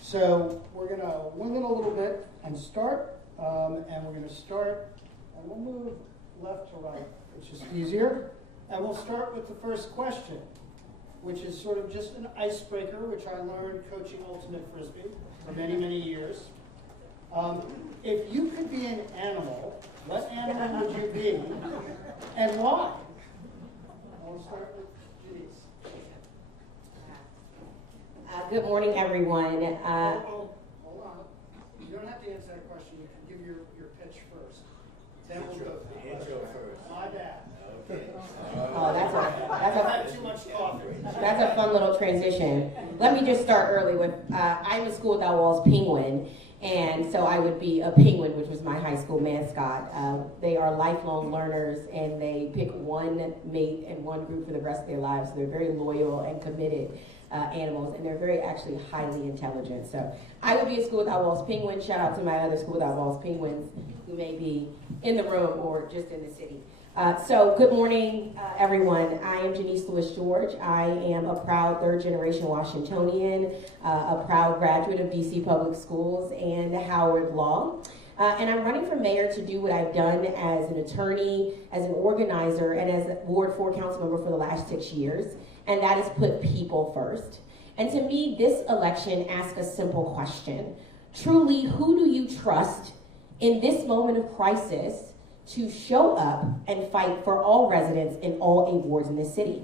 So we're going to wing it a little bit and start. And we're going to start, and we'll move left to right, which is easier. And we'll start with the first question, which is sort of just an icebreaker, which I learned coaching Ultimate Frisbee for many, many years. If you could be an animal, what animal would you be, and why? We'll start with Janice. Good morning, everyone. Hold on. You don't have to answer that question. You can give your pitch first. Then we'll go through the intro first. My bad. Okay. Oh, I've had too much coffee. That's a fun little transition. Let me just start early with, I'm a School Without Walls penguin, and so I would be a penguin, which was my high school mascot. They are lifelong learners, and they pick one mate and one group for the rest of their lives. So they're very loyal and committed animals, and they're very actually highly intelligent. So I would be a School Without Walls penguin. Shout out to my other School Without Walls penguins who may be in the room or just in the city. So good morning, everyone. I am Janice Lewis George. I am a proud third-generation Washingtonian, a proud graduate of DC Public Schools and Howard Law. And I'm running for mayor to do what I've done as an attorney, as an organizer, and as a Ward 4 council member for the last 6 years, and that is put people first. And to me, this election asks a simple question. Truly, who do you trust in this moment of crisis to show up and fight for all residents in all 8 wards in this city?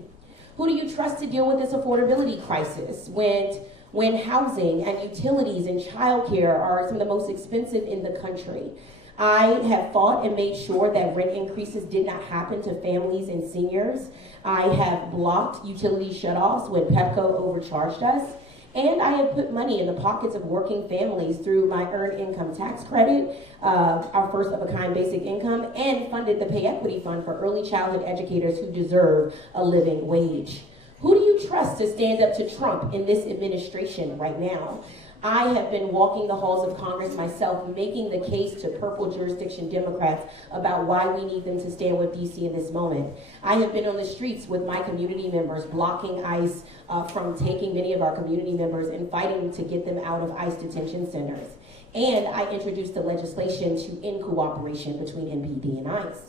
Who do you trust to deal with this affordability crisis when housing and utilities and childcare are some of the most expensive in the country? I have fought and made sure that rent increases did not happen to families and seniors. I have blocked utility shutoffs when Pepco overcharged us. And I have put money in the pockets of working families through my Earned Income Tax Credit, our first of a kind basic income, and funded the Pay Equity Fund for early childhood educators who deserve a living wage. Who do you trust to stand up to Trump in this administration right now? I have been walking the halls of Congress myself, making the case to purple jurisdiction Democrats about why we need them to stand with DC in this moment. I have been on the streets with my community members, blocking ICE from taking many of our community members and fighting to get them out of ICE detention centers. And I introduced the legislation to end cooperation between MPD and ICE.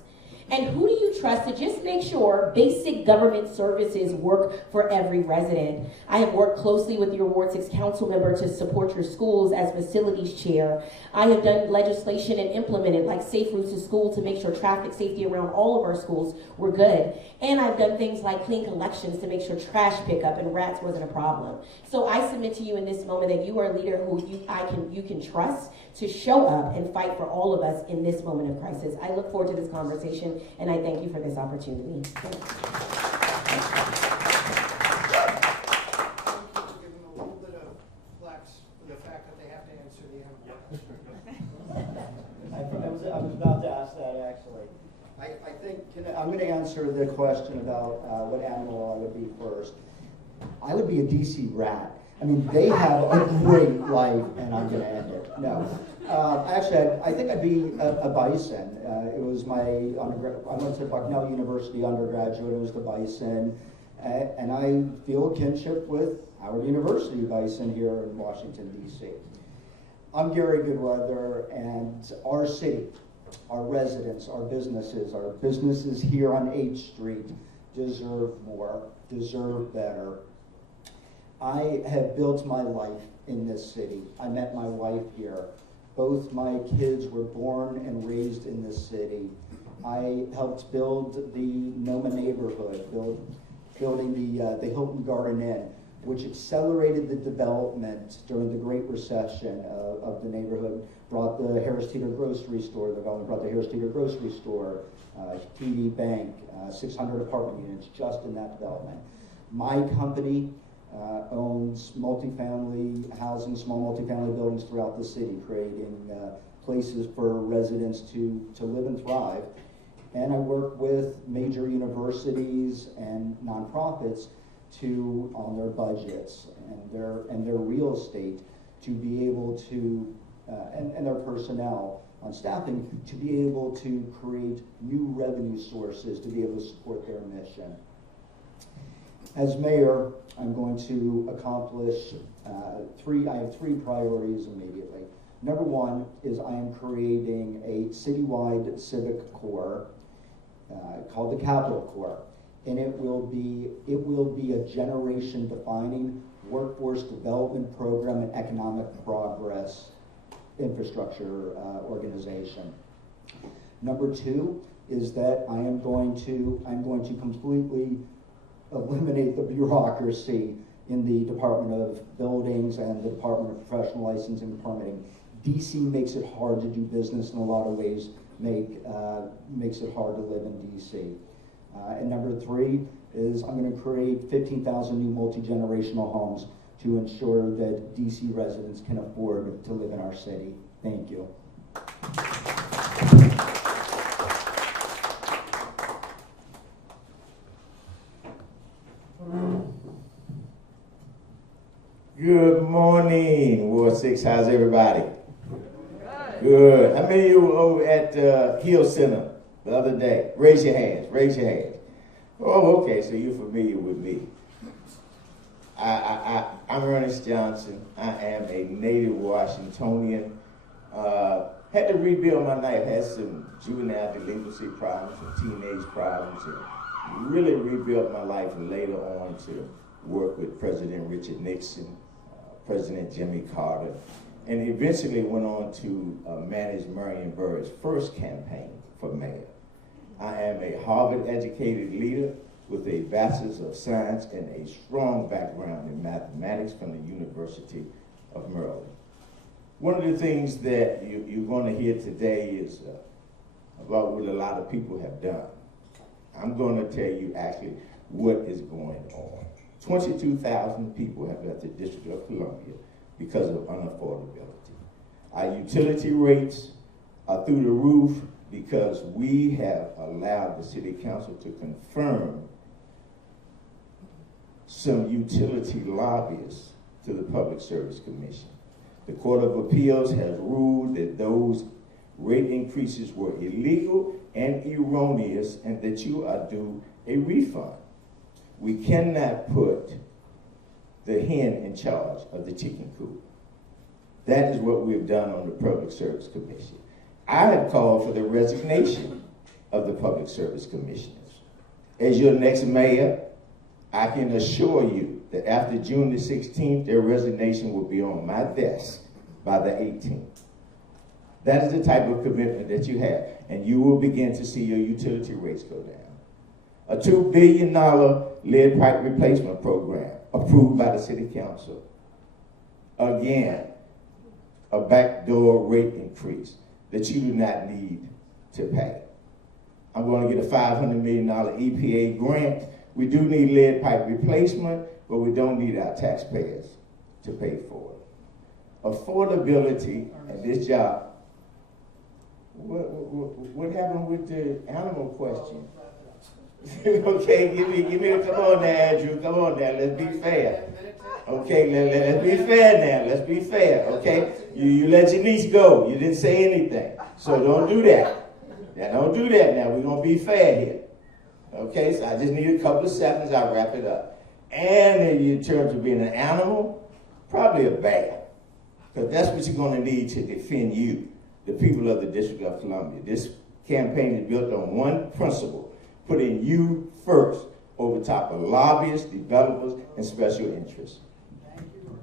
And who do you trust to just make sure basic government services work for every resident? I have worked closely with your Ward 6 council member to support your schools as facilities chair. I have done legislation and implemented like safe routes to school to make sure traffic safety around all of our schools were good. And I've done things like clean collections to make sure trash pickup and rats wasn't a problem. So I submit to you in this moment that you are a leader who you can trust to show up and fight for all of us in this moment of crisis. I look forward to this conversation, and I thank you for this opportunity. Give them a little bit of flex for the fact that they have to answer the animal question. I was about to ask that, actually. I think I'm going to answer the question about what animal I would be first. I would be a DC rat. I mean, they have a great life, and I'm going to end it. No. Actually, I think I'd be a bison. It was my undergrad. I went to Bucknell University undergraduate. It was the bison. And I feel a kinship with Howard University bison here in Washington, D.C. I'm Gary Goodweather, and our city, our residents, our businesses here on H Street deserve more, deserve better. I have built my life in this city. I met my wife here. Both my kids were born and raised in this city. I helped build the Noma neighborhood, building the Hilton Garden Inn, which accelerated the development during the Great Recession of the neighborhood, brought the Harris Teeter grocery store, the development brought the Harris Teeter grocery store, TD Bank, 600 apartment units just in that development. My company owns multifamily housing, small multifamily buildings throughout the city, creating places for residents to live and thrive. And I work with major universities and nonprofits on their budgets and their real estate to be able to, and their personnel on staffing, to be able to create new revenue sources to be able to support their mission. As mayor, I'm going to accomplish I have three priorities immediately. Number one is I am creating a citywide civic corps called the Capital Corps, and it will be a generation-defining workforce development program and economic progress infrastructure organization. Number two is that I'm going to completely eliminate the bureaucracy in the Department of Buildings and the Department of Professional Licensing and Permitting. DC makes it hard to do business in a lot of ways, makes it hard to live in DC. And number three is I'm going to create 15,000 new multi-generational homes to ensure that DC residents can afford to live in our city. Thank you. Good morning, Ward 6. How's everybody? Good. How many of you were over at Hill Center the other day? Raise your hands. Raise your hands. Oh, okay. So you're familiar with me. I'm Ernest Johnson. I am a native Washingtonian. Had to rebuild my life. Had some juvenile delinquency problems, some teenage problems, and really rebuilt my life. And later on to work with President Richard Nixon, President Jimmy Carter, and eventually went on to manage Marion Barry's first campaign for mayor. I am a Harvard-educated leader with a Bachelor's of Science and a strong background in mathematics from the University of Maryland. One of the things that you're going to hear today is about what a lot of people have done. I'm going to tell you actually what is going on. 22,000 people have left the District of Columbia because of unaffordability. Our utility rates are through the roof because we have allowed the City Council to confirm some utility lobbyists to the Public Service Commission. The Court of Appeals has ruled that those rate increases were illegal and erroneous and that you are due a refund. We cannot put the hen in charge of the chicken coop. That is what we've done on the Public Service Commission. I have called for the resignation of the Public Service Commissioners. As your next mayor, I can assure you that after June the 16th, their resignation will be on my desk by the 18th. That is the type of commitment that you have, and you will begin to see your utility rates go down. A $2 billion lead pipe replacement program approved by the City Council. Again, a backdoor rate increase that you do not need to pay. I'm going to get a $500 million EPA grant. We do need lead pipe replacement, but we don't need our taxpayers to pay for it. Affordability and this job. What happened with the animal question? Okay, give me, come on now, Andrew, come on now, let's be fair. Okay, let's be fair now, let's be fair, okay? You let your niece go, you didn't say anything, so don't do that. Now, don't do that now, we're gonna be fair here. Okay, so I just need a couple of seconds, I'll wrap it up. And in terms of being an animal, probably a bear, because that's what you're gonna need to defend you, the people of the District of Columbia. This campaign is built on one principle: putting you first over top of lobbyists, developers, and special interests. Thank you.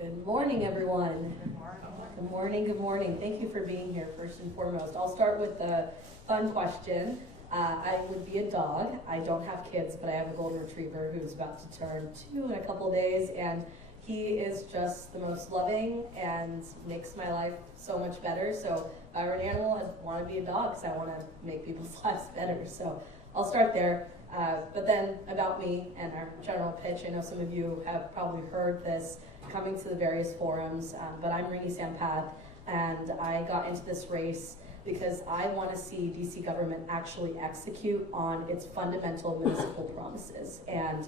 Good morning, everyone. Good morning, good morning. Thank you for being here, first and foremost. I'll start with the fun question. I would be a dog. I don't have kids, but I have a golden retriever who's about to turn 2 in a couple days, and he is just the most loving and makes my life so much better. So if I were an animal, I'd want to be a dog because I want to make people's lives better. So I'll start there. But then about me and our general pitch, I know some of you have probably heard this coming to the various forums, but I'm Rini Sampath, and I got into this race because I want to see DC government actually execute on its fundamental municipal promises. And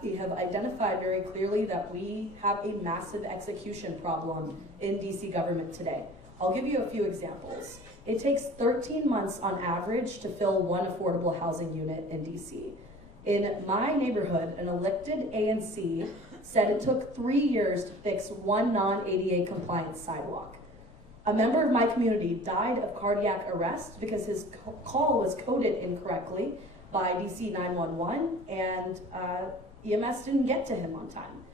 we have identified very clearly that we have a massive execution problem in DC government today. I'll give you a few examples. It takes 13 months on average to fill one affordable housing unit in DC. In my neighborhood, an elected ANC said it took 3 years to fix one non-ADA compliant sidewalk. A member of my community died of cardiac arrest because his call was coded incorrectly by DC 911 and EMS didn't get to him on time.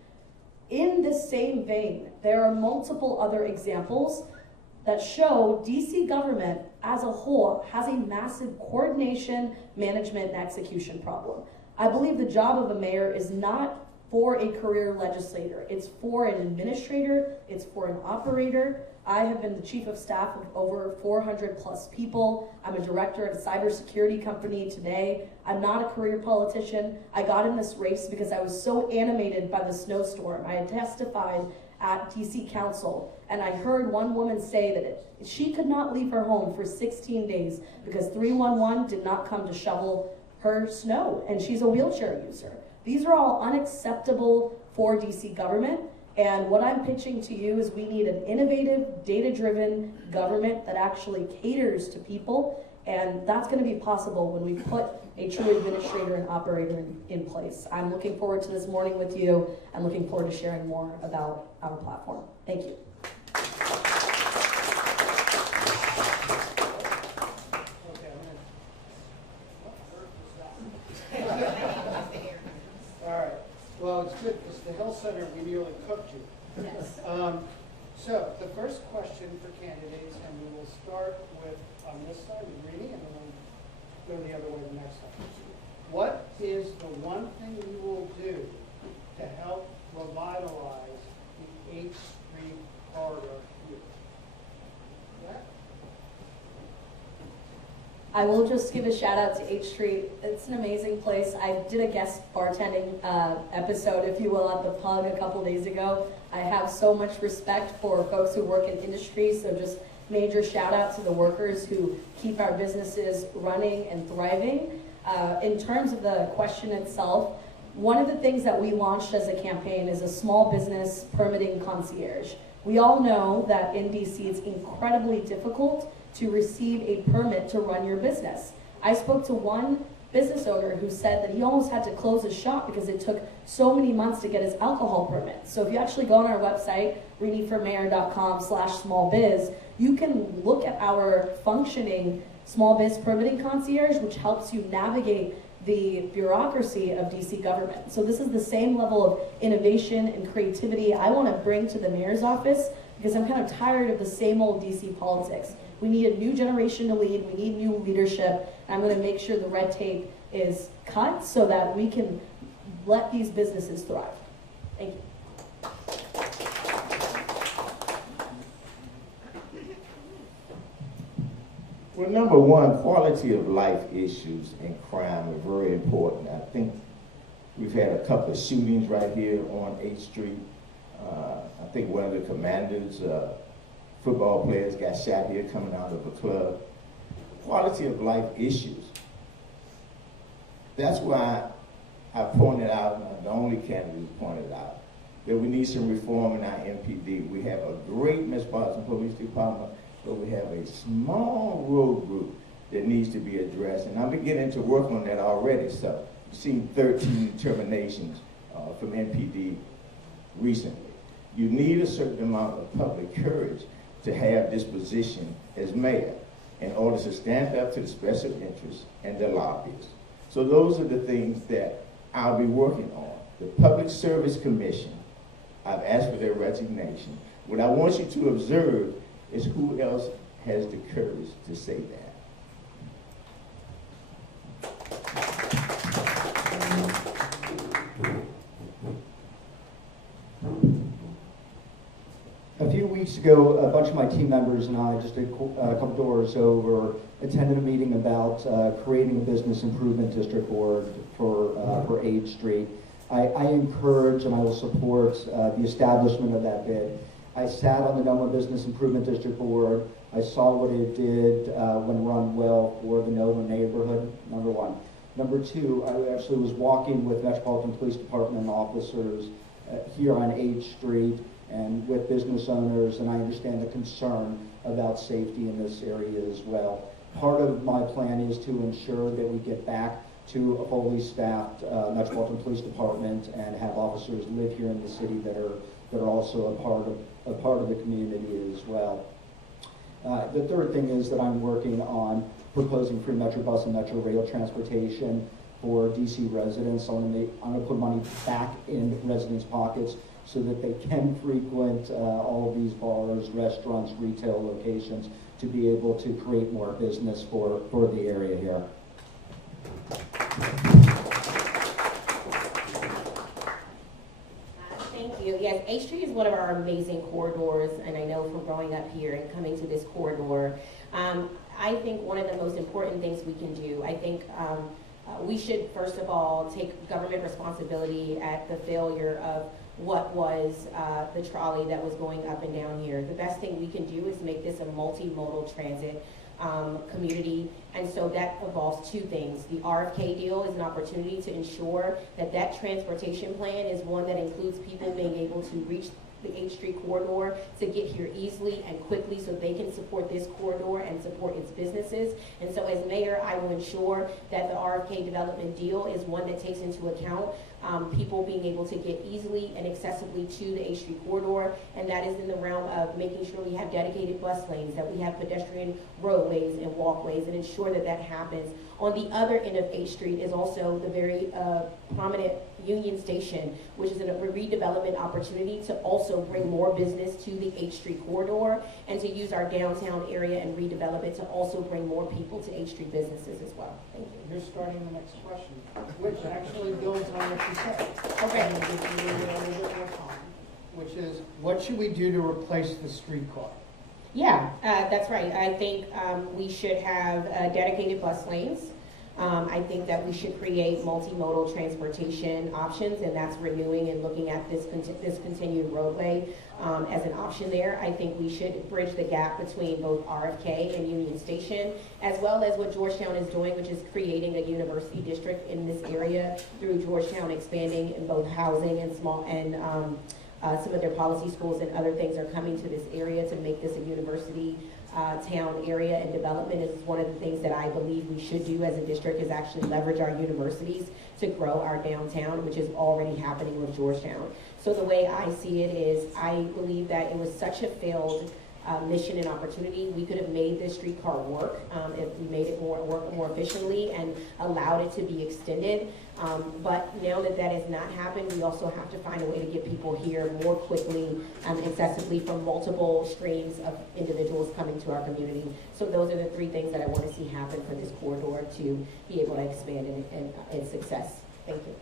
In this same vein, there are multiple other examples that show DC government as a whole has a massive coordination, management, and execution problem. I believe the job of a mayor is not for a career legislator. It's for an administrator, it's for an operator. I have been the chief of staff of over 400 plus people. I'm a director at a cybersecurity company today. I'm not a career politician. I got in this race because I was so animated by the snowstorm. I had testified at DC Council, and I heard one woman say that she could not leave her home for 16 days because 311 did not come to shovel her snow, and she's a wheelchair user. These are all unacceptable for DC government, and what I'm pitching to you is we need an innovative, data-driven government that actually caters to people, and that's going to be possible when we put a true administrator and operator in place. I'm looking forward to this morning with you. I'm looking forward to sharing more about our platform. Thank you. All right. Well, it's good because the Hill Center, we nearly cooked you. Yes. So the first question for candidates, and we will start with on this side with Rini, and then we'll go the other way the next time. What is the one thing you will do to help revitalize the 8th Street corridor here? Yeah? I will just give a shout out to H Street. It's an amazing place. I did a guest bartending episode, if you will, at the Pug a couple days ago. I have so much respect for folks who work in industry, so just major shout out to the workers who keep our businesses running and thriving. In terms of the question itself, one of the things that we launched as a campaign is a small business permitting concierge. We all know that in DC it's incredibly difficult to receive a permit to run your business. I spoke to one business owner who said that he almost had to close his shop because it took so many months to get his alcohol permit. So if you actually go on our website, riniformayor.com/smallbiz, you can look at our functioning small biz permitting concierge, which helps you navigate the bureaucracy of DC government. So this is the same level of innovation and creativity I want to bring to the mayor's office because I'm kind of tired of the same old DC politics. We need a new generation to lead, we need new leadership, and I'm going to make sure the red tape is cut so that we can let these businesses thrive. Thank you. Well, number one, quality of life issues and crime are very important. I think we've had a couple of shootings right here on 8th Street. I think one of the commanders, football players got shot here coming out of a club. Quality of life issues. That's why I pointed out, and I'm the only candidate who pointed out, that we need some reform in our MPD. We have a great Metropolitan Police Department, but we have a small road group that needs to be addressed. And I'm beginning to work on that already. So you've seen 13 terminations from MPD recently. You need a certain amount of public courage to have this position as mayor in order to stand up to the special interests and the lobbyists. So those are the things that I'll be working on. The Public Service Commission, I've asked for their resignation. What I want you to observe is who else has the courage to say that. A few weeks ago, a bunch of my team members and I, just a couple doors over, attended a meeting about creating a business improvement district board for 8th Street. I encourage and I will support the establishment of that bid. I sat on the NOMA Business Improvement District Board. I saw what it did when run well for the NOMA neighborhood, number one. Number two, I actually was walking with Metropolitan Police Department officers here on 8th Street and with business owners, and I understand the concern about safety in this area as well. Part of my plan is to ensure that we get back to a fully staffed Metropolitan Police Department and have officers live here in the city that are also a part of the community as well. The third thing is that I'm working on proposing free Metro bus and Metro rail transportation for DC residents. I'm going to put money back in residents' pockets so that they can frequent all of these bars, restaurants, retail locations to be able to create more business for the area here. Thank you. Yes, 8th Street is one of our amazing corridors, and I know from growing up here and coming to this corridor, I think one of the most important things we can do, I think we should first of all take government responsibility at the failure of what was the trolley that was going up and down here. The best thing we can do is make this a multimodal transit community, and so that involves two things. The RFK deal is an opportunity to ensure that that transportation plan is one that includes people being able to reach the 8th Street corridor to get here easily and quickly so they can support this corridor and support its businesses. And so as mayor, I will ensure that the RFK development deal is one that takes into account people being able to get easily and accessibly to the 8th Street corridor, and that is in the realm of making sure we have dedicated bus lanes, that we have pedestrian roadways and walkways, and ensure that that happens. On the other end of 8th Street is also the very prominent Union Station, which is a redevelopment opportunity to also bring more business to the 8th Street corridor and to use our downtown area and redevelop it to also bring more people to 8th Street businesses as well. Thank you. You're starting the next question, which actually builds on what you said. Okay. I'm gonna give you a little bit more time, which is, what should we do to replace the streetcar? Yeah, that's right. I think we should have dedicated bus lanes. I think that we should create multimodal transportation options, and that's renewing and looking at this continued roadway as an option there. I think we should bridge the gap between both RFK and Union Station, as well as what Georgetown is doing, which is creating a university district in this area through Georgetown expanding in both housing and some of their policy schools and other things are coming to this area to make this a university town area, and development is one of the things that I believe we should do as a district, is actually leverage our universities to grow our downtown, which is already happening with Georgetown. So the way I see it is, I believe that it was such a failed mission and opportunity. We could have made this streetcar work if we made it work more efficiently and allowed it to be extended. But now that that has not happened, we also have to find a way to get people here more quickly and accessibly from multiple streams of individuals coming to our community. So those are the three things that I want to see happen for this corridor to be able to expand in success. Thank you.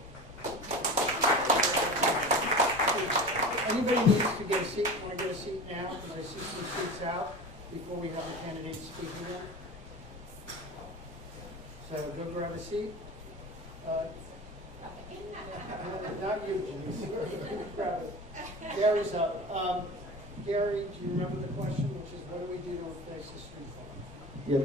Anybody needs to get a seat, want to get a seat now, because I see some seats out before we have the candidates speaking then. So go grab a seat. Not you, Denise. Grab it. Gary's up. Gary, do you remember the question, which is, what do we do to replace the streetcar? Yeah,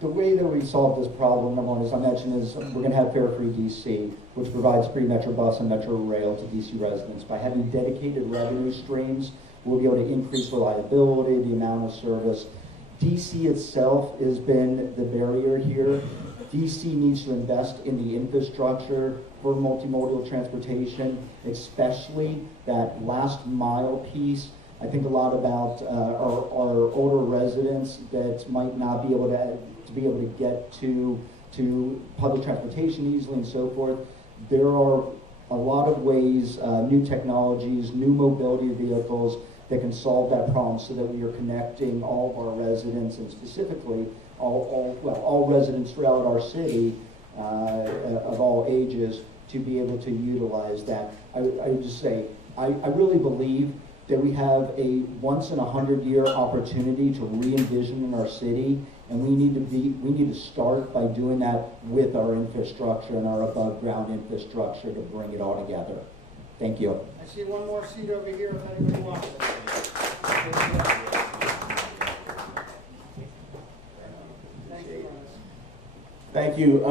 the way that we solve this problem, number one, as I mentioned, is we're going to have Fare Free DC, which provides free Metro bus and Metro rail to DC residents. By having dedicated revenue streams, we'll be able to increase reliability, the amount of service. DC itself has been the barrier here. DC needs to invest in the infrastructure for multimodal transportation, especially that last mile piece. I think a lot about our older residents that might not be able to get to public transportation easily and so forth. There are a lot of ways, new technologies, new mobility vehicles that can solve that problem, so that we are connecting all of our residents, and specifically all residents throughout our city of all ages, to be able to utilize that. I would just say, I really believe that we have a once-in-a-100-year opportunity to re-envision in our city, and we need to start by doing that with our infrastructure and our above-ground infrastructure to bring it all together. Thank you. I see one more seat over here if anybody wants it. Thank you, Ernest. Thank you.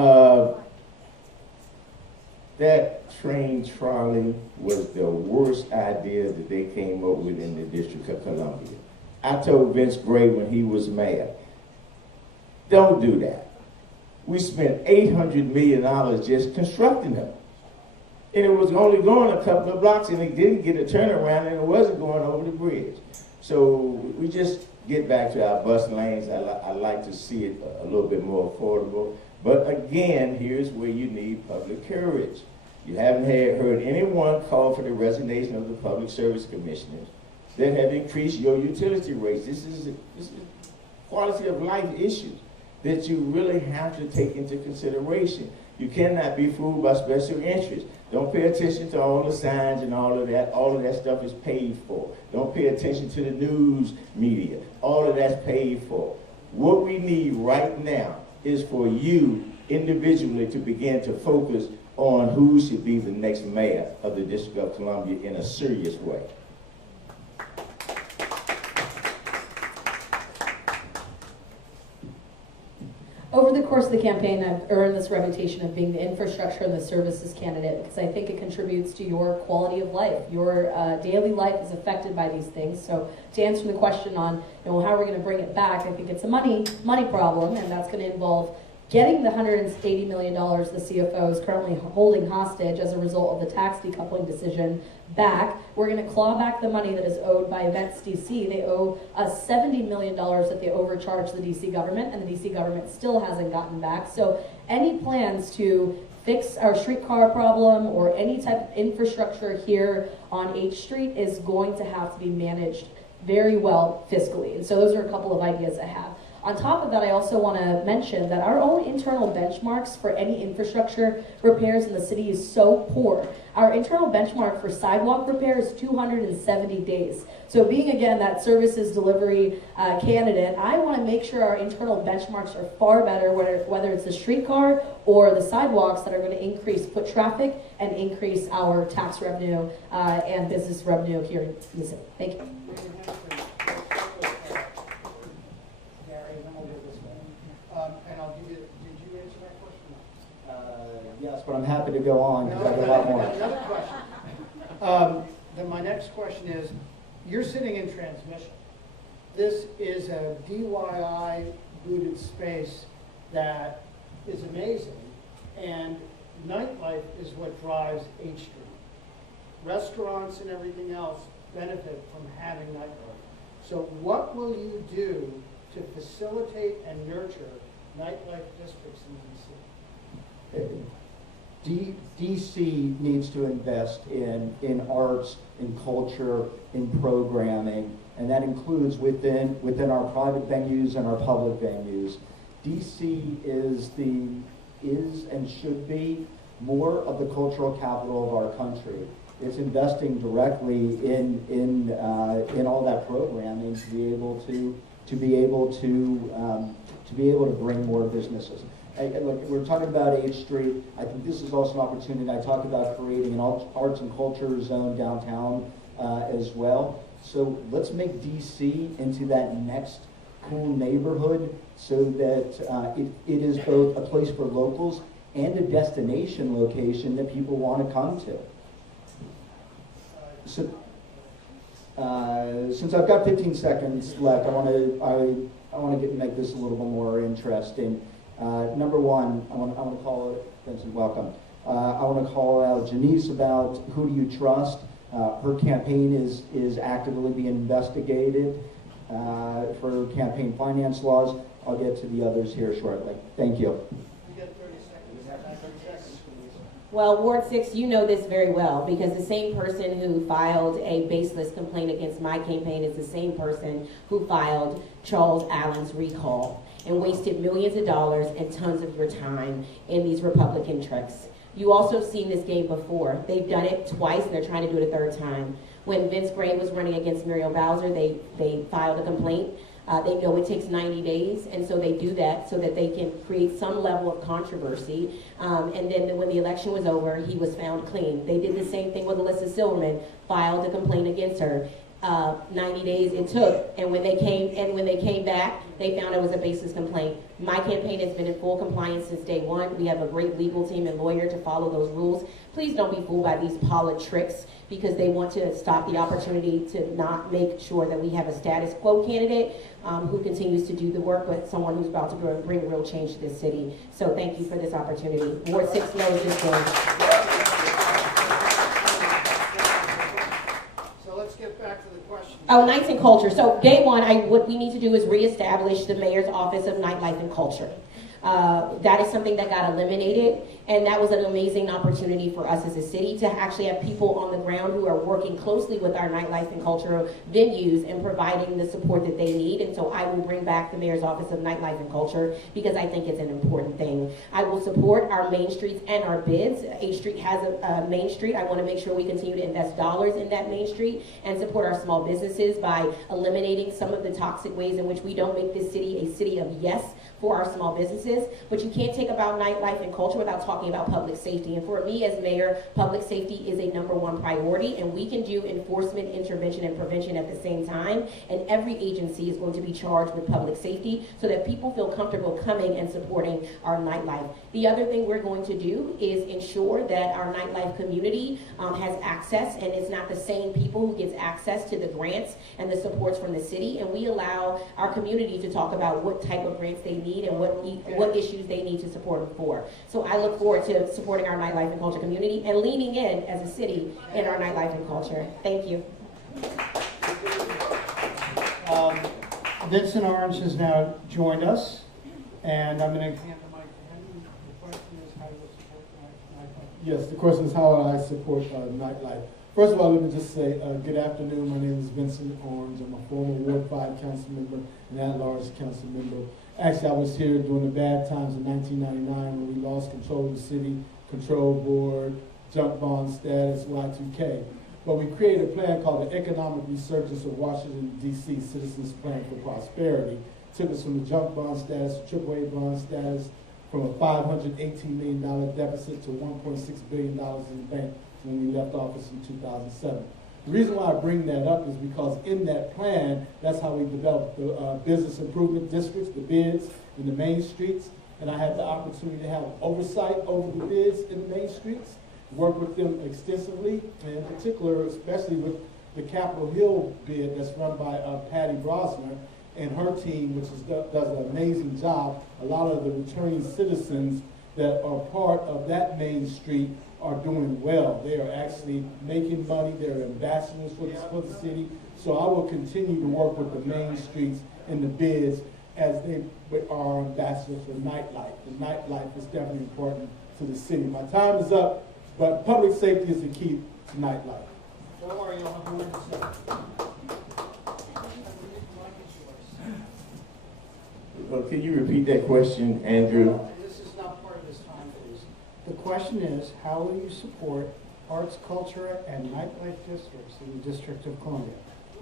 That train trolley was the worst idea that they came up with in the District of Columbia. I told Vince Gray when he was mayor, don't do that. We spent $800 million just constructing them. And it was only going a couple of blocks, and it didn't get a turnaround, and it wasn't going over the bridge. So we just get back to our bus lanes. I like to see it a little bit more affordable. But again, here's where you need public courage. You haven't heard anyone call for the resignation of the public service commissioners that have increased your utility rates. This is quality of life issues that you really have to take into consideration. You cannot be fooled by special interests. Don't pay attention to all the signs and all of that. All of that stuff is paid for. Don't pay attention to the news media. All of that's paid for. What we need right now is for you individually to begin to focus on who should be the next mayor of the District of Columbia in a serious way. Over the course of the campaign, I've earned this reputation of being the infrastructure and the services candidate because I think it contributes to your quality of life. Your daily life is affected by these things. So to answer the question on, how are we going to bring it back, I think it's a money problem, and that's going to involve getting the $180 million the CFO is currently holding hostage as a result of the tax decoupling decision back. We're going to claw back the money that is owed by Events DC. They owe us $70 million that they overcharged the DC government, and the DC government still hasn't gotten back. So any plans to fix our streetcar problem or any type of infrastructure here on H Street is going to have to be managed very well fiscally. And so those are a couple of ideas I have. On top of that, I also want to mention that our own internal benchmarks for any infrastructure repairs in the city is so poor. Our internal benchmark for sidewalk repair is 270 days. So being, again, that services delivery candidate, I want to make sure our internal benchmarks are far better, whether it's the streetcar or the sidewalks that are going to increase foot traffic and increase our tax revenue and business revenue here in the city. Thank you. And I'll give you, did you answer that question? Yes, but I'm happy to go on because I have a lot more. Another question. Then my next question is, you're sitting in transmission. This is a DIY booted space that is amazing, and nightlife is what drives H Street. Restaurants and everything else benefit from having nightlife. So what will you do to facilitate and nurture nightlife districts in DC? DC needs to invest in arts, in culture, in programming, and that includes within our private venues and our public venues. DC is and should be more of the cultural capital of our country. It's investing directly in all that programming to be able to bring more businesses. Look, we're talking about H Street. I think this is also an opportunity. I talk about creating an arts and culture zone downtown as well. So let's make DC into that next cool neighborhood so that it is both a place for locals and a destination location that people want to come to. So, since I've got 15 seconds left, I want to make this a little bit more interesting. Number one, I want to call it, Vincent, welcome. I want to call out Janice about who do you trust. Her campaign is actively being investigated for campaign finance laws. I'll get to the others here shortly. Thank you. You get 30 seconds. 30 seconds, please. Well, Ward 6, you know this very well because the same person who filed a baseless complaint against my campaign is the same person who filed Charles Allen's recall and wasted millions of dollars and tons of your time in these Republican tricks. You also have seen this game before. They've done it twice and they're trying to do it a third time. When Vince Gray was running against Mayoral Bowser, they filed a complaint. They know it takes 90 days, and so they do that so that they can create some level of controversy. And then when the election was over, he was found clean. They did the same thing with Alyssa Silverman, filed a complaint against her. 90 days it took, and when they came back, they found it was a baseless complaint. My campaign has been in full compliance since day one. We have a great legal team and lawyer to follow those rules. Please don't be fooled by these politics, because they want to stop the opportunity to not make sure that we have a status quo candidate who continues to do the work with someone who's about to bring real change to this city. So thank you for this opportunity. Ward 6 knows this game. So let's get back to the question. Oh, nights and culture. So day one, what we need to do is reestablish the mayor's office of nightlife and culture. That is something that got eliminated, and that was an amazing opportunity for us as a city to actually have people on the ground who are working closely with our nightlife and cultural venues and providing the support that they need. And so I will bring back the mayor's office of nightlife and culture because I think it's an important thing. I will support our main streets and our bids. H Street has a main street. I want to make sure we continue to invest dollars in that main street and support our small businesses by eliminating some of the toxic ways in which we don't make this city a city of yes for our small businesses. But you can't take about nightlife and culture without talking about public safety. And for me as mayor, public safety is a #1 priority, and we can do enforcement, intervention, and prevention at the same time. And every agency is going to be charged with public safety so that people feel comfortable coming and supporting our nightlife. The other thing we're going to do is ensure that our nightlife community has access, and it's not the same people who gets access to the grants and the supports from the city. And we allow our community to talk about what type of grants they need and what issues they need to support them for. So I look forward to supporting our nightlife and culture community and leaning in as a city in our nightlife and culture. Thank you. Vincent Orange has now joined us, and I'm going to hand the mic to him. The question is, how do you support nightlife? Yes, the question is, how will I support nightlife? First of all, let me just say good afternoon. My name is Vincent Orange. I'm a former Ward 5 council member and at-large council member. Actually, I was here during the bad times in 1999 when we lost control of the city, control board, junk bond status, Y2K. But we created a plan called the Economic Resurgence of Washington, D.C. Citizens Plan for Prosperity. Took us from the junk bond status to AAA bond status, from a $518 million deficit to $1.6 billion in the bank when we left office in 2007. The reason why I bring that up is because in that plan, that's how we developed the business improvement districts, the bids in the main streets, and I had the opportunity to have oversight over the bids in the main streets, work with them extensively, and in particular, especially with the Capitol Hill bid that's run by Patty Brosner and her team, which does an amazing job. A lot of the returning citizens that are part of that main street are doing well. They are actually making money. They're ambassadors for the city. So I will continue to work with the main streets and the bids as they are ambassadors for nightlife. The nightlife is definitely important to the city. My time is up, but public safety is the key to nightlife. Don't worry, you'll have more to say. Well, can you repeat that question, Andrew? This is not part of this time, please. The question is, how will you support arts, culture, and nightlife districts in the District of Columbia?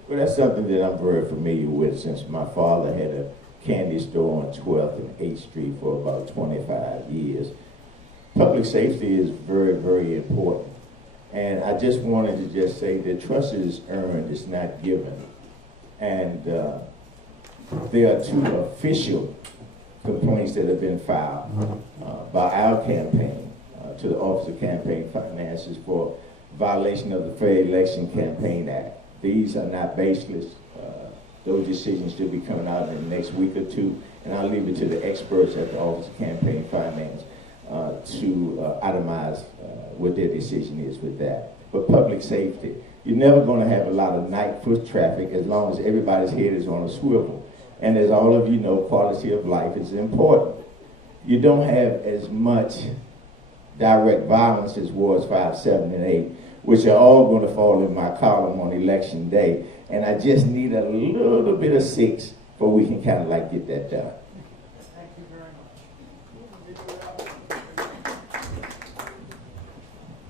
Well, that's something that I'm very familiar with since my father had a candy store on 12th and 8th Street for about 25 years. Public safety is very, very important. And I just wanted to just say that trust is earned, it's not given. And there are 2 official complaints that have been filed by our campaign to the Office of Campaign Finances for violation of the Fair Election Campaign Act. These are not baseless. Those decisions should be coming out in the next week or 2, and I'll leave it to the experts at the Office of Campaign Finance to itemize what their decision is with that. But public safety, you're never going to have a lot of night foot traffic as long as everybody's head is on a swivel. And as all of you know, quality of life is important. You don't have as much direct violence as wards 5, 7, and 8, which are all going to fall in my column on election day. And I just need a little bit of 6 before we can kind of like get that done. Thank you very much.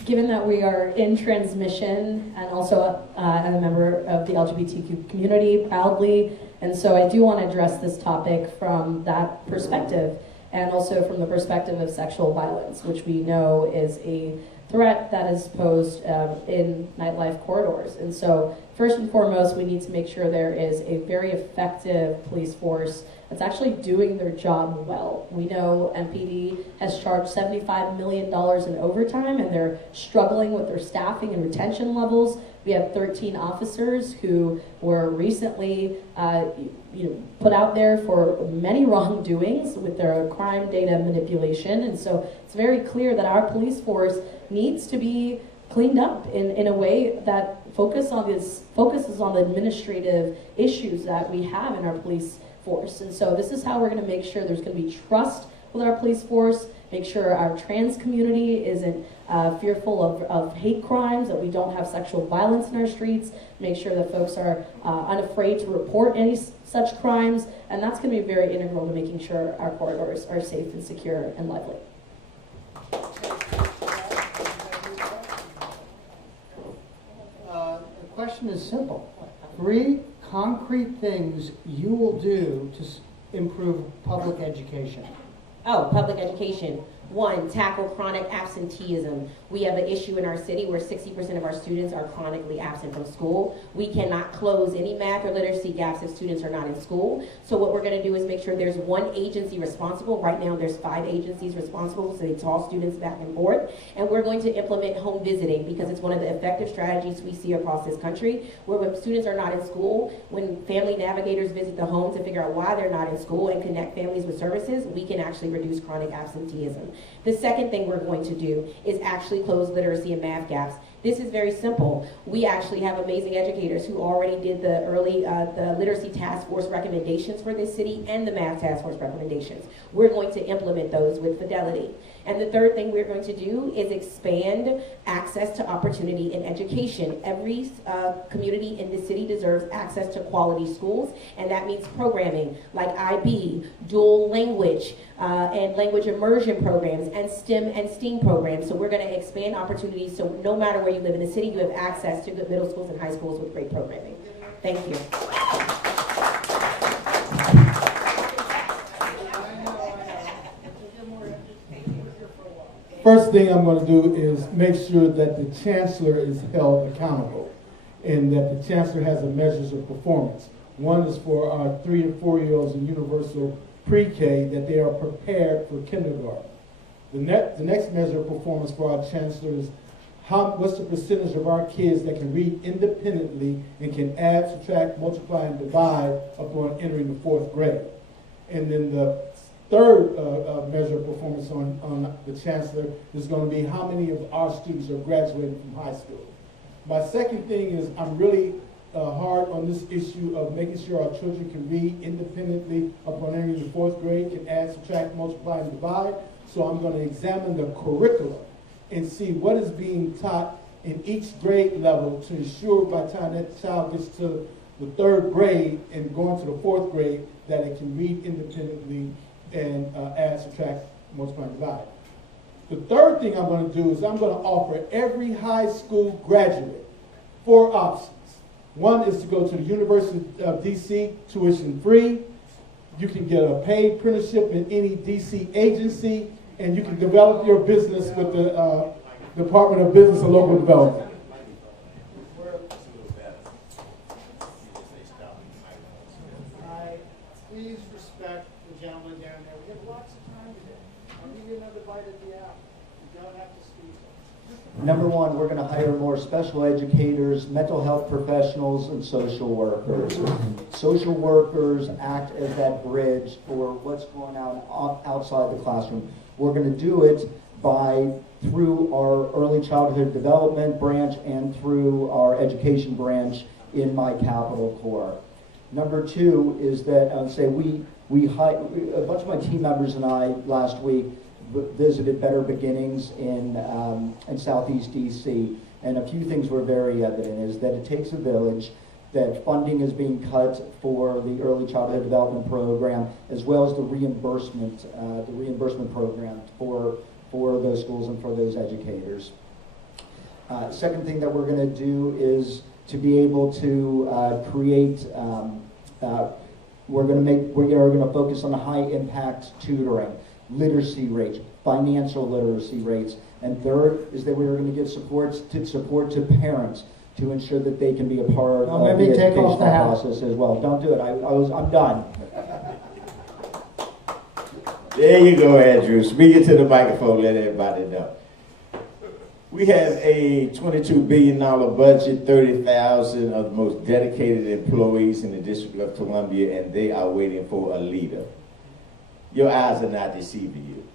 Given that we are in transmission and also I'm a member of the LGBTQ community proudly, and so I do want to address this topic from that perspective. and also from the perspective of sexual violence, which we know is a threat that is posed in nightlife corridors. And so first and foremost, we need to make sure there is a very effective police force that's actually doing their job well. We know MPD has charged $75 million in overtime, and they're struggling with their staffing and retention levels. We have 13 officers who were recently put out there for many wrongdoings with their crime data manipulation. And so it's very clear that our police force needs to be cleaned up in a way that focuses on the administrative issues that we have in our police force. And so this is how we're going to make sure there's going to be trust with our police force, make sure our trans community isn't fearful of hate crimes, that we don't have sexual violence in our streets, make sure that folks are unafraid to report any such crimes, and that's going to be very integral to making sure our corridors are safe and secure and lively. The question is simple. 3 concrete things you will do to improve public education. Oh, public education. 1, tackle chronic absenteeism. We have an issue in our city where 60% of our students are chronically absent from school. We cannot close any math or literacy gaps if students are not in school. So what we're going to do is make sure there's one agency responsible. Right now there's 5 agencies responsible, so they toss students back and forth. And we're going to implement home visiting because it's one of the effective strategies we see across this country, where when students are not in school, when family navigators visit the home to figure out why they're not in school and connect families with services, we can actually reduce chronic absenteeism. The second thing we're going to do is actually close literacy and math gaps. This is very simple. We actually have amazing educators who already did the the literacy task force recommendations for this city and the math task force recommendations. We're going to implement those with fidelity. And the third thing we're going to do is expand access to opportunity in education. Every community in the city deserves access to quality schools, and that means programming like IB, dual language, and language immersion programs, and STEM and STEAM programs. So we're going to expand opportunities so no matter where you live in the city, you have access to good middle schools and high schools with great programming. Thank you. First thing I'm going to do is make sure that the chancellor is held accountable and that the chancellor has a measures of performance. One is for our 3 and 4-year-olds in universal pre-K, that they are prepared for kindergarten. The next measure of performance for our chancellor is what's the percentage of our kids that can read independently and can add, subtract, multiply, and divide upon entering the 4th grade. And then the third measure of performance on the chancellor is going to be how many of our students are graduating from high school. My second thing is I'm really hard on this issue of making sure our children can read independently upon entering the 4th grade, can add, subtract, multiply, and divide. So I'm going to examine the curriculum and see what is being taught in each grade level to ensure by the time that child gets to the 3rd grade and going to the 4th grade that it can read independently and add, subtract, multiply, and divide. The third thing I'm going to do is I'm going to offer every high school graduate 4 options. One is to go to the University of DC tuition free. You can get a paid apprenticeship in any DC agency, and you can develop your business with the Department of Business and Local Development. Please respect the gentleman down there. We have lots of time today. I'll give you another bite at the apple. You don't have to speak. Number 1, we're going to hire more special educators, mental health professionals, and social workers. Social workers act as that bridge for what's going on outside the classroom. We're going to do it through our early childhood development branch and through our education branch in my Capitol Core. Number 2 is that a bunch of my team members and I last week visited Better Beginnings in Southeast DC, and a few things were very evident is that it takes a village, that funding is being cut for the early childhood development program, as well as the reimbursement program for those schools and for those educators. Second thing that we're going to do is to be able to create. We're going to focus on the high impact tutoring. literacy rates, financial literacy rates. And third is that we are going to give support to parents to ensure that they can be a part Don't of make the me take off educational the hat. process as well. Don't do it. I'm done. There you go, Andrew. Speaking to the microphone, let everybody know. We have a $22 billion budget, 30,000 of the most dedicated employees in the District of Columbia, and they are waiting for a leader. Your eyes are not deceiving you.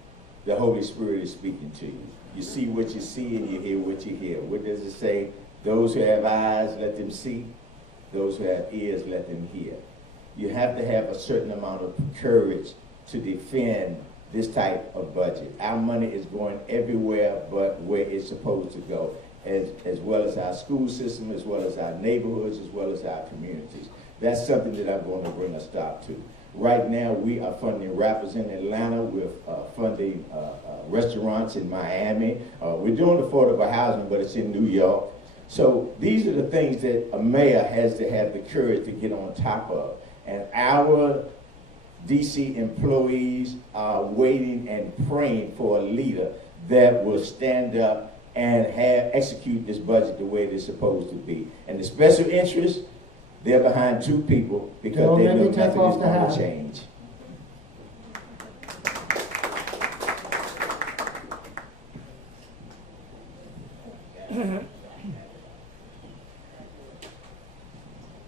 The Holy Spirit is speaking to you. You see what you see and you hear what you hear. What does it say? Those who have eyes, let them see. Those who have ears, let them hear. You have to have a certain amount of courage to defend this type of budget. Our money is going everywhere but where it's supposed to go, as well as our school system, as well as our neighborhoods, as well as our communities. That's something that I'm going to bring a stop to. Right now, we are funding rappers in Atlanta. We're funding restaurants in Miami. We're doing affordable housing, but it's in New York. So these are the things that a mayor has to have the courage to get on top of. And our DC employees are waiting and praying for a leader that will stand up and execute this budget the way it is supposed to be. And the special interests, they're behind two people because Don't they let know me take nothing off is the going hat. to change.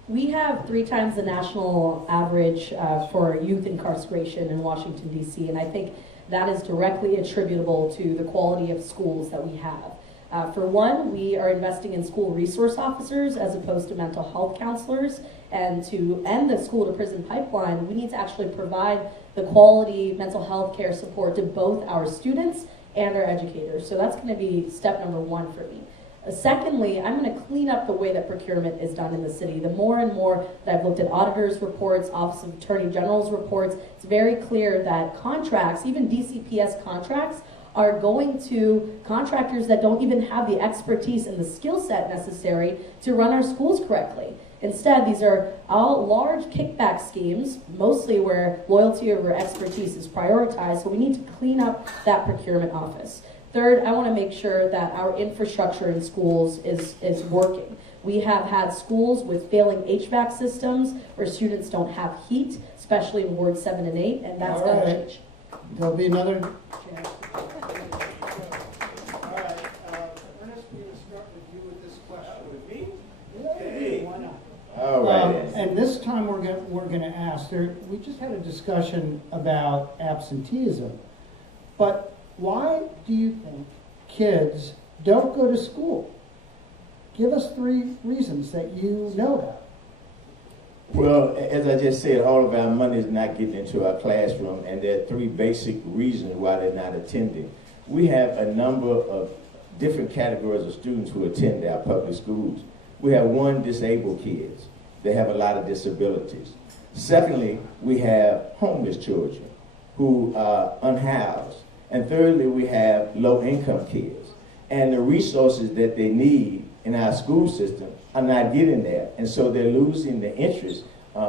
We have 3 times the national average for youth incarceration in Washington, D.C., and I think that is directly attributable to the quality of schools that we have. For one, we are investing in school resource officers as opposed to mental health counselors, and to end the school to prison pipeline, we need to actually provide the quality mental health care support to both our students and our educators. So that's going to be step number 1 for me. Secondly, I'm going to clean up the way that procurement is done in the city. The more and more that I've looked at auditors' reports, Office of Attorney General's reports, it's very clear that contracts, even DCPS contracts, are going to contractors that don't even have the expertise and the skill set necessary to run our schools correctly. Instead, these are all large kickback schemes, mostly where loyalty over expertise is prioritized, so we need to clean up that procurement office. Third, I want to make sure that our infrastructure in schools is working. We have had schools with failing HVAC systems where students don't have heat, especially in Ward 7 and 8, and that's going to change. There'll be another chance. All right, Ernest, we're going to start with you with this question. With me? Yeah, why not? All right. And this time we're going to ask. We just had a discussion about absenteeism, but why do you think kids don't go to school? Give us 3 reasons that you know about. Well, as I just said, all of our money is not getting into our classroom, and there are 3 basic reasons why they're not attending. We have a number of different categories of students who attend our public schools. We have 1, disabled kids. They have a lot of disabilities. Secondly, we have homeless children who are unhoused. And thirdly, we have low-income kids. And the resources that they need in our school system are not getting there. And so they're losing the interest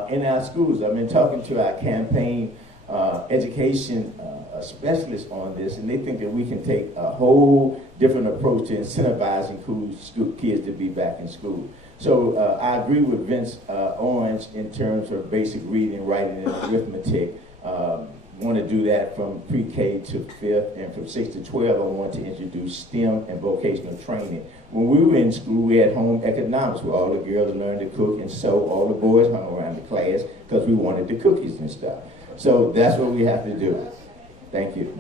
in our schools. I've been talking to our campaign education specialists on this, and they think that we can take a whole different approach to incentivizing kids to be back in school. So I agree with Vince Orange in terms of basic reading, writing, and arithmetic. Want to do that from pre-K to 5th, and from 6 to 12 I want to introduce STEM and vocational training. When we were in school, we had home economics where all the girls learned to cook and sew, all the boys hung around the class because we wanted the cookies and stuff. So that's what we have to do. Thank you.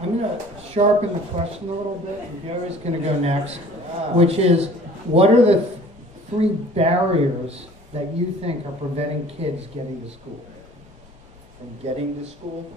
I'm going to sharpen the question a little bit, and Gary's going to go next, which is, what are the 3 barriers that you think are preventing kids getting to school? From getting to school?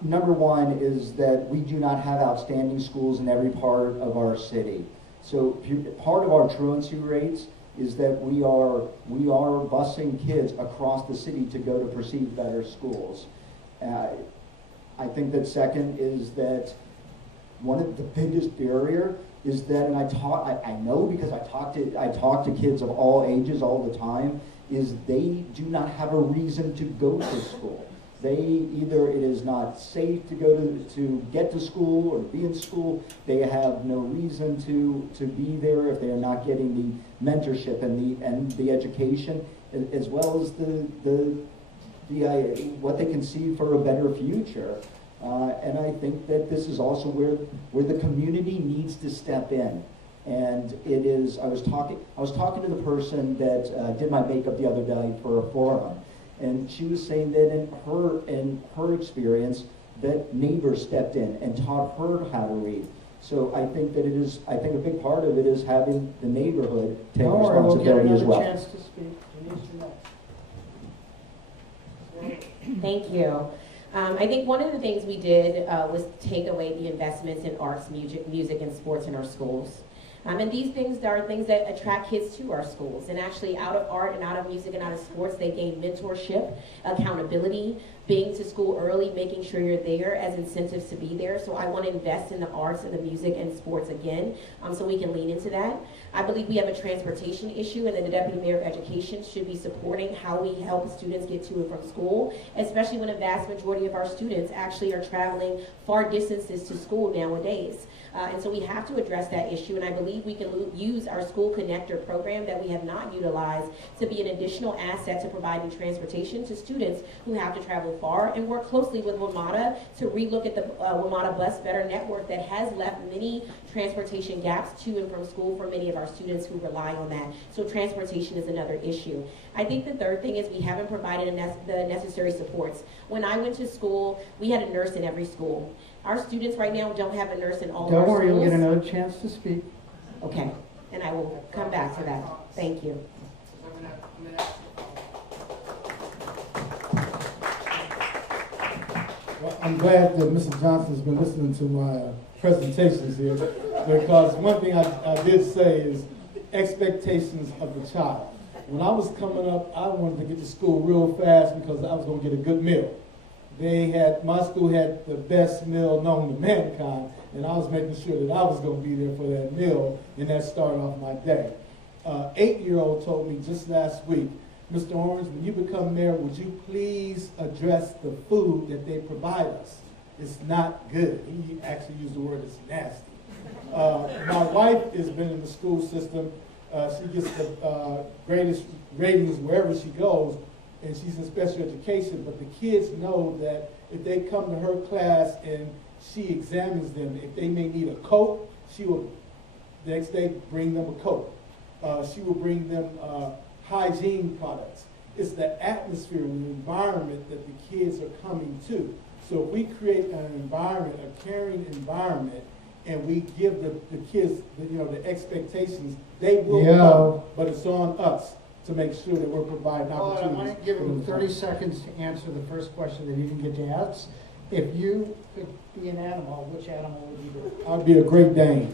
Number 1 is that we do not have outstanding schools in every part of our city. So part of our truancy rates is that we are busing kids across the city to go to perceived better schools. I think that second is that one of the biggest barrier is that, and I know because I talk to kids of all ages all the time, is they do not have a reason to go to school. Either it is not safe to go to get to school or be in school. They have no reason to be there if they are not getting the mentorship and the education, as well as what they can see for a better future. And I think that this is also where the community needs to step in. And it is, I was talking to the person that did my makeup the other day for a forum, and she was saying that in her experience, that neighbors stepped in and taught her how to read. So I think that a big part of it is having the neighborhood take responsibility as well. We'll get another chance to speak. Denise, you're next. Thank you. I think one of the things we did was take away the investments in arts, music, and sports in our schools. And these things are things that attract kids to our schools. And actually, out of art and out of music and out of sports, they gain mentorship, accountability, being to school early, making sure you're there as incentives to be there. So I want to invest in the arts and the music and sports again, so we can lean into that. I believe we have a transportation issue, and that the Deputy Mayor of Education should be supporting how we help students get to and from school, especially when a vast majority of our students actually are traveling far distances to school nowadays. And so we have to address that issue, and I believe we can use our School Connector program that we have not utilized to be an additional asset to providing transportation to students who have to travel far, and work closely with WMATA to relook at the WMATA Bus Better network that has left many transportation gaps to and from school for many of our students who rely on that. So transportation is another issue. I think the third thing is we haven't provided the necessary supports. When I went to school, we had a nurse in every school. Our students right now don't have a nurse in all of our schools. Don't worry, you'll get another chance to speak. Okay, and I will come back to that. Thank you. Well, I'm glad that Mr. Johnson's been listening to my presentations here, because one thing I did say is expectations of the child. When I was coming up, I wanted to get to school real fast because I was going to get a good meal. My school had the best meal known to mankind, and I was making sure that I was going to be there for that meal, and that started off my day. 8-year-old told me just last week, Mr. Orange, when you become mayor, would you please address the food that they provide us? It's not good. He actually used the word, it's nasty. My wife has been in the school system. She gets the greatest ratings wherever she goes, and she's in special education, but the kids know that if they come to her class and she examines them, if they may need a coat, she will the next day bring them a coat. She will bring them hygiene products. It's the atmosphere and the environment that the kids are coming to. So if we create an environment, a caring environment, and we give the kids the expectations, they will come, but it's on us to make sure that we're providing opportunities. I want to give him 30 seconds to answer the first question that he didn't get to ask. If you could be an animal, which animal would you be? I'd be a Great Dane.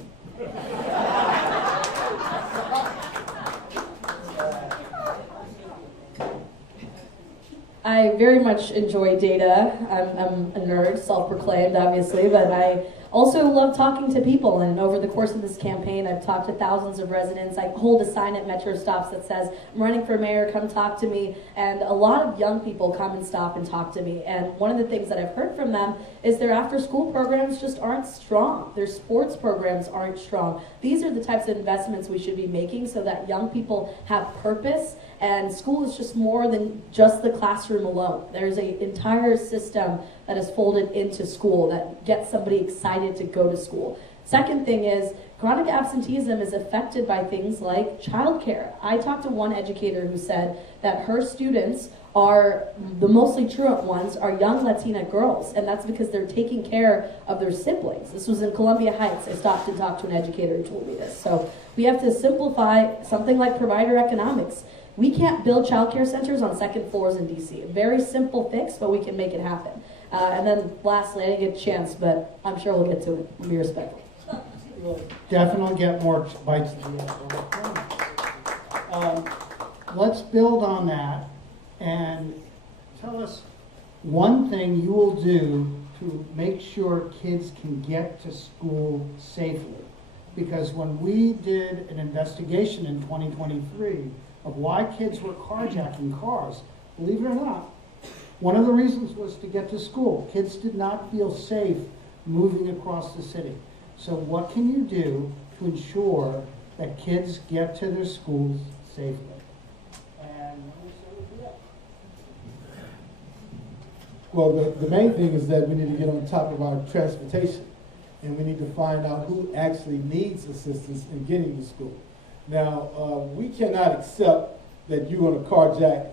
I very much enjoy data. I'm a nerd, self-proclaimed, obviously, but I also love talking to people. And over the course of this campaign, I've talked to thousands of residents. I hold a sign at metro stops that says, "I'm running for mayor, come talk to me." And a lot of young people come and stop and talk to me. And one of the things that I've heard from them is their after-school programs just aren't strong. Their sports programs aren't strong. These are the types of investments we should be making so that young people have purpose. And school is just more than just the classroom alone. There's an entire system that is folded into school that gets somebody excited to go to school. Second thing is, chronic absenteeism is affected by things like childcare. I talked to one educator who said that her students are, the mostly truant ones, are young Latina girls, and that's because they're taking care of their siblings. This was in Columbia Heights. I stopped to talk to an educator who told me this. So we have to simplify something like provider economics. We can't build childcare centers on second floors in DC. A very simple fix, but we can make it happen. And then lastly, I didn't get a chance, but I'm sure we'll get to it. I'll be respectful. We'll definitely get more bites of the apple. Let's build on that and tell us one thing you will do to make sure kids can get to school safely. Because when we did an investigation in 2023, of why kids were carjacking cars. Believe it or not, one of the reasons was to get to school. Kids did not feel safe moving across the city. So what can you do to ensure that kids get to their schools safely? And let me say what we have. Well, the main thing is that we need to get on top of our transportation, and we need to find out who actually needs assistance in getting to school. Now, we cannot accept that you're going to carjack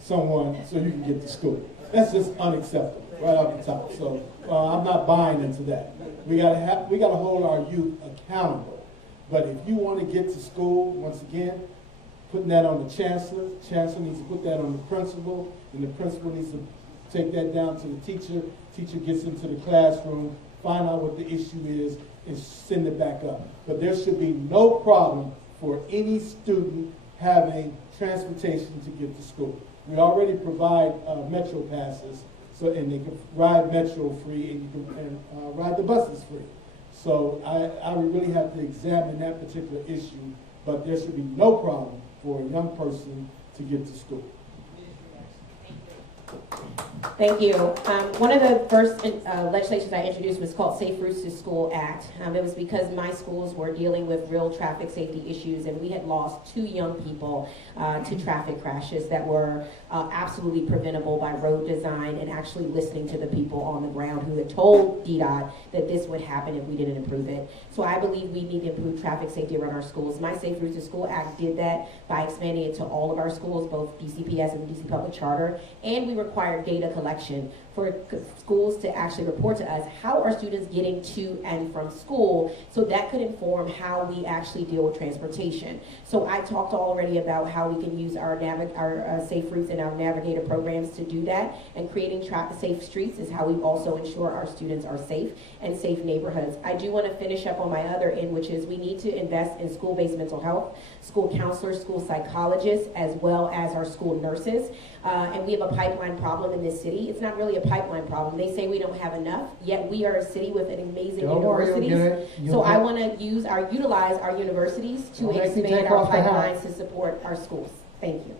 someone so you can get to school. That's just unacceptable, right off the top. So I'm not buying into that. We gotta hold our youth accountable. But if you want to get to school, once again, putting that on the chancellor. Chancellor needs to put that on the principal, and the principal needs to take that down to the teacher. Teacher gets into the classroom, find out what the issue is, and send it back up. But there should be no problem for any student having transportation to get to school. We already provide metro passes, and they can ride metro free, and you can ride the buses free. So I would really have to examine that particular issue, but there should be no problem for a young person to get to school. Thank you. One of the first legislations I introduced was called Safe Routes to School Act. It was because my schools were dealing with real traffic safety issues, and we had lost 2 young people to traffic crashes that were absolutely preventable by road design and actually listening to the people on the ground who had told DDOT that this would happen if we didn't improve it. So I believe we need to improve traffic safety around our schools. My Safe Routes to School Act did that by expanding it to all of our schools, both DCPS and DC Public Charter, and we required data collection for schools to actually report to us how are students getting to and from school, so that could inform how we actually deal with transportation. So I talked already about how we can use our Safe Routes and our Navigator programs to do that, and creating safe streets is how we also ensure our students are safe and safe neighborhoods. I do want to finish up on my other end, which is we need to invest in school-based mental health, school counselors, school psychologists, as well as our school nurses. And we have a pipeline problem in this city. It's not really a pipeline problem. They say we don't have enough, yet we are a city with an amazing universities. So I want to utilize our universities to expand our pipelines to support our schools. Thank you.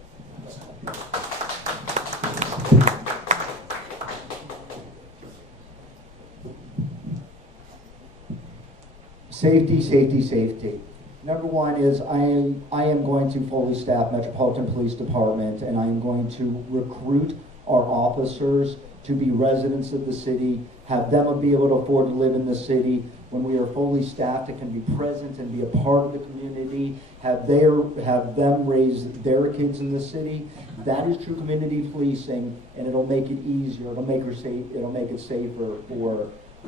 Safety, safety, safety. Number one is I am going to fully staff Metropolitan Police Department, and I am going to recruit our officers to be residents of the city, have them be able to afford to live in the city. When we are fully staffed, it can be present and be a part of the community, have them raise their kids in the city. That is true community policing, and it'll make it easier. It'll make it safer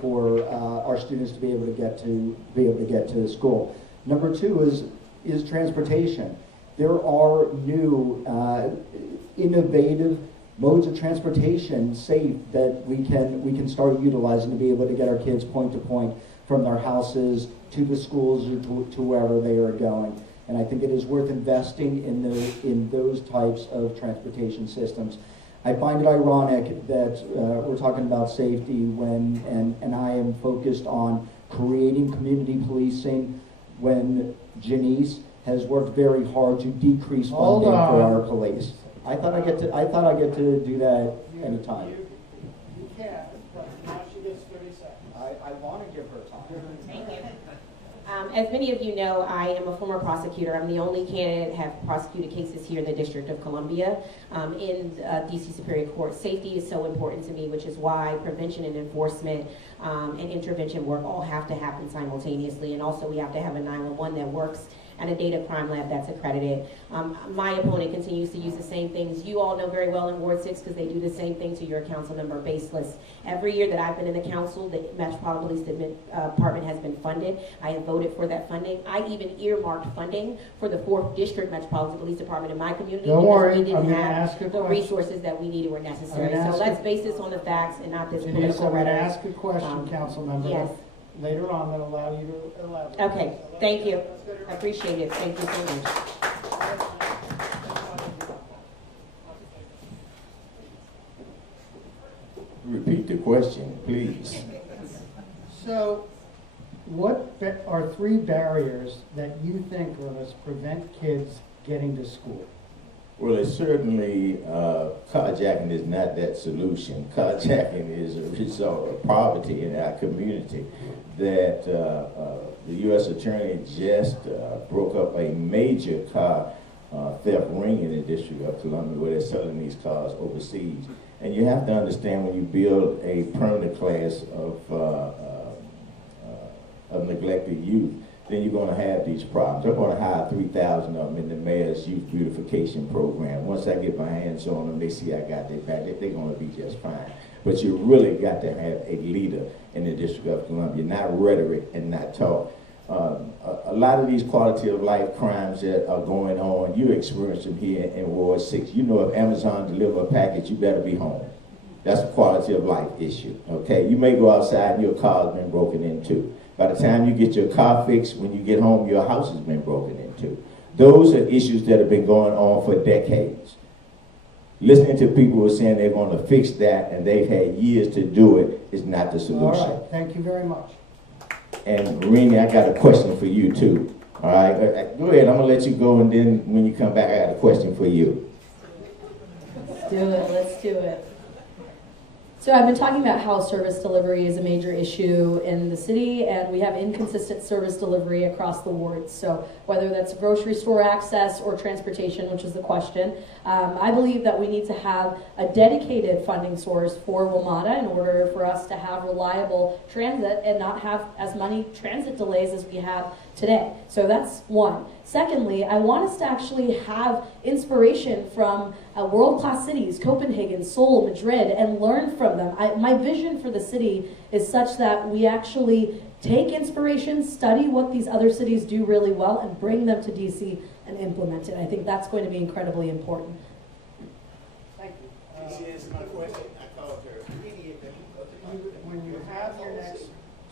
for our students to be able to get to school. Number two is transportation. There are new innovative modes of transportation, safe, that we can start utilizing to be able to get our kids point to point from their houses to the schools or to wherever they are going. And I think it is worth investing in those types of transportation systems. I find it ironic that we're talking about safety and I am focused on creating community policing when Janice has worked very hard to decrease funding for our police. I thought I get to do that anytime. You can, but now she gets 30 seconds. I want to give her time. Thank you. As many of you know, I am a former prosecutor. I'm the only candidate to have prosecuted cases here in the District of Columbia in DC Superior Court. Safety is so important to me, which is why prevention and enforcement and intervention work all have to happen simultaneously. And also we have to have a 911 that works and a data crime lab that's accredited. My opponent continues to use the same things you all know very well in Ward 6, because they do the same thing to your council member baseless. Every year that I've been in the council, the Metropolitan Police Department has been funded. I have voted for that funding. I even earmarked funding for the 4th District Metropolitan Police Department in my community because we didn't have the resources that we needed were necessary. So let's base this on the facts and not this political rhetoric. I'm going to ask a question, council member. Yes. Later on, that allow you to elaborate. Okay, thank you. I appreciate it. Thank you so much. Repeat the question, please. So, what are 3 barriers that you think are going to prevent kids getting to school? Well, it's certainly, carjacking is not that solution. Carjacking is a result of poverty in our community. That the U.S. Attorney just broke up a major car theft ring in the District of Columbia where they're selling these cars overseas. And you have to understand when you build a permanent class of neglected youth, then you're going to have these problems. I'm going to hire 3,000 of them in the mayor's youth beautification program. Once I get my hands on them, they see I got their back, they're going to be just fine. But you really got to have a leader in the District of Columbia, not rhetoric and not talk. A lot of these quality of life crimes that are going on, you experience them here in Ward 6. You know, if Amazon deliver a package, you better be home. That's a quality of life issue, okay? You may go outside and your car's been broken into. By the time you get your car fixed, when you get home, your house has been broken into. Those are issues that have been going on for decades. Listening to people who are saying they're going to fix that and they've had years to do it is not the solution. All right, thank you very much. And Rini, I got a question for you too. All right, go ahead. I'm gonna let you go, and then when you come back, I got a question for you. Let's do it. Let's do it. So I've been talking about how service delivery is a major issue in the city, and we have inconsistent service delivery across the wards. So whether that's grocery store access or transportation, which is the question, I believe that we need to have a dedicated funding source for WMATA in order for us to have reliable transit and not have as many transit delays as we have today. So that's one. Secondly, I want us to actually have inspiration from world-class cities, Copenhagen, Seoul, Madrid, and learn from them. My vision for the city is such that we actually take inspiration, study what these other cities do really well, and bring them to DC and implement it. I think that's going to be incredibly important. Thank you. She answered my question. I called her. When you have your next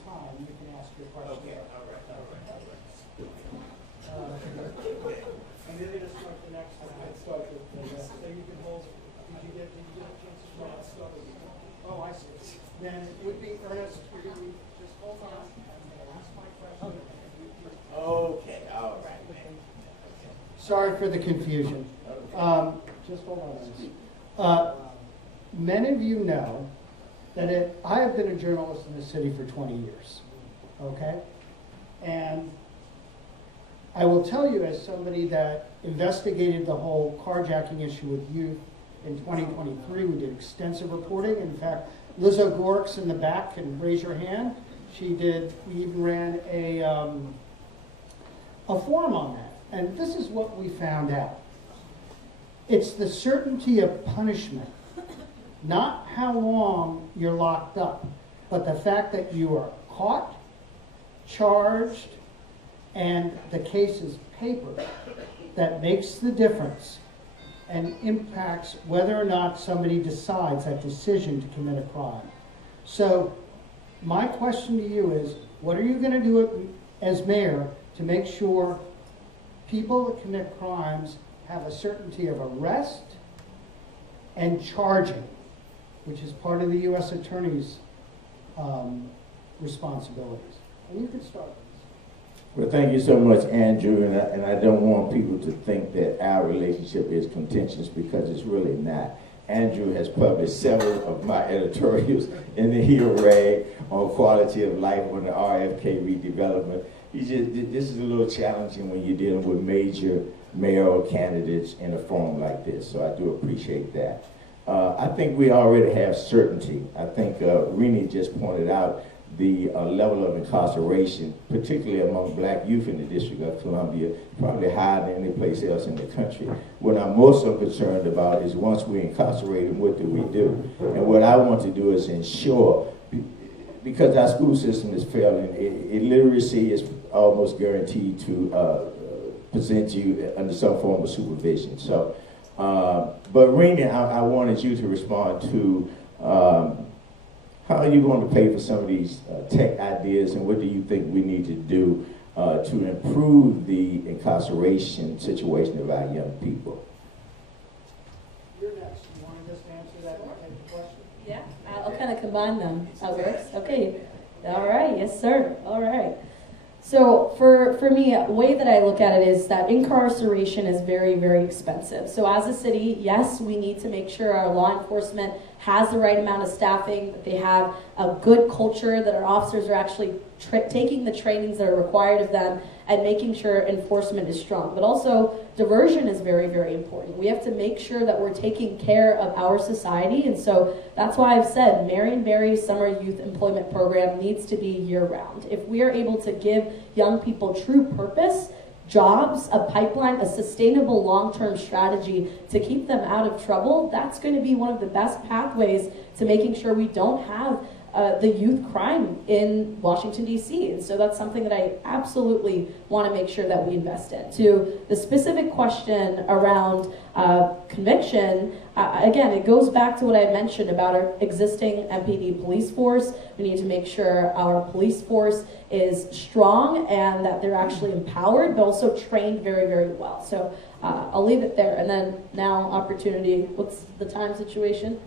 time, you can ask your question. Okay, all right. And then just start the next one. So you can hold, did you get a chance to start? Oh, I see. Then it would be Ernest, we're going to just hold on. I'm going to ask my question. Okay, all right. Sorry for the confusion. Just hold on, Ernest. Many of you know that I have been a journalist in the city for 20 years, okay? And I will tell you, as somebody that investigated the whole carjacking issue with youth in 2023, we did extensive reporting. In fact, Liz O'Gork's in the back, can raise your hand. We even ran a forum on that. And this is what we found out. It's the certainty of punishment, not how long you're locked up, but the fact that you are caught, charged, and the case is papered that makes the difference and impacts whether or not somebody decides that decision to commit a crime. So my question to you is, what are you going to do as mayor to make sure people that commit crimes have a certainty of arrest and charging, which is part of the U.S. Attorney's responsibilities? And you can start. Well, thank you so much, Andrew, and I don't want people to think that our relationship is contentious, because it's really not. Andrew has published several of my editorials in the Heel Rag on quality of life, on the RFK redevelopment. This is a little challenging when you're dealing with major mayoral candidates in a forum like this, so I do appreciate that. I think we already have certainty. I think Rini just pointed out the level of incarceration, particularly among black youth in the District of Columbia, probably higher than any place else in the country. What I'm most concerned about is once we incarcerate them, what do we do? And what I want to do is ensure, because our school system is failing, illiteracy is almost guaranteed to present you under some form of supervision. So, but Rini, I wanted you to respond to how are you going to pay for some of these tech ideas, and what do you think we need to do to improve the incarceration situation of our young people? You're next. You want to just answer that and take the question? Yeah, I'll kind of combine them. That works. Okay. All right. Yes, sir. All right. So for me, a way that I look at it is that incarceration is very, very expensive. So as a city, yes, we need to make sure our law enforcement has the right amount of staffing, that they have a good culture, that our officers are actually taking the trainings that are required of them, and making sure enforcement is strong. But also, diversion is very, very important. We have to make sure that we're taking care of our society, and so that's why I've said Marion Barry's Summer Youth Employment Program needs to be year-round. If we are able to give young people true purpose, jobs, a pipeline, a sustainable long-term strategy to keep them out of trouble, that's going to be one of the best pathways to making sure we don't have the youth crime in Washington, D.C. And so that's something that I absolutely want to make sure that we invest in. To the specific question around conviction, again, it goes back to what I mentioned about our existing MPD police force. We need to make sure our police force is strong and that they're actually empowered, but also trained very, very well. So I'll leave it there. And then now opportunity, what's the time situation?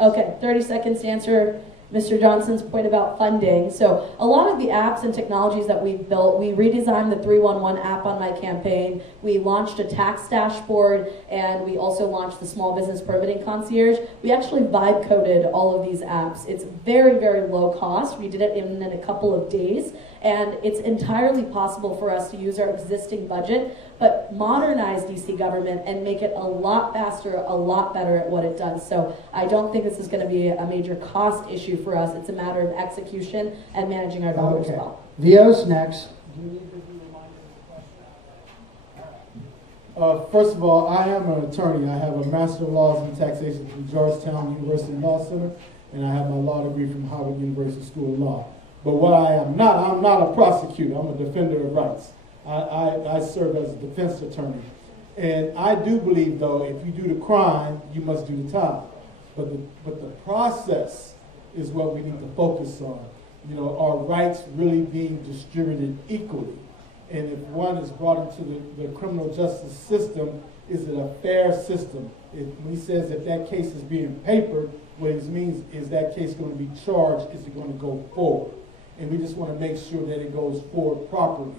Okay, 30 seconds to answer Mr. Johnson's point about funding. So a lot of the apps and technologies that we've built, we redesigned the 311 app on my campaign. We launched a tax dashboard, and we also launched the small business permitting concierge. We actually vibe coded all of these apps. It's very, very low cost. We did it in a couple of days, and it's entirely possible for us to use our existing budget, but modernize DC government and make it a lot faster, a lot better at what it does. So I don't think this is going to be a major cost issue for us. It's a matter of execution and managing our dollars well. Vio's next. Do you need to be reminded of the question? First of all, I am an attorney. I have a Master of Laws in Taxation from Georgetown University Law Center, and I have my law degree from Harvard University School of Law. But what I am not, I'm not a prosecutor. I'm a defender of rights. I serve as a defense attorney. And I do believe, though, if you do the crime, you must do the time. But the process is what we need to focus on. You know, are rights really being distributed equally? And if one is brought into the criminal justice system, is it a fair system? When he says that that case is being papered, what it means is that case going to be charged, is it going to go forward? And we just want to make sure that it goes forward properly.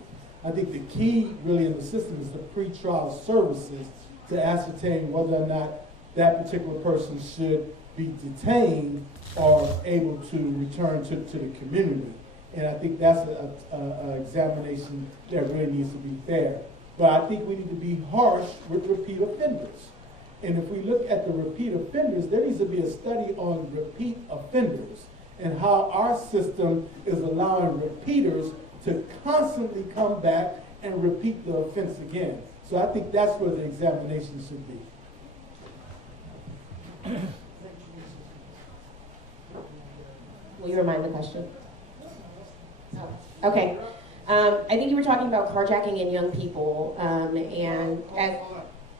I think the key really in the system is the pretrial services to ascertain whether or not that particular person should be detained or able to return to the community. And I think that's an examination that really needs to be fair. But I think we need to be harsh with repeat offenders. And if we look at the repeat offenders, there needs to be a study on repeat offenders and how our system is allowing repeaters to constantly come back and repeat the offense again. So I think that's where the examination should be. Will you remind the question? Okay. I think you were talking about carjacking in young people, and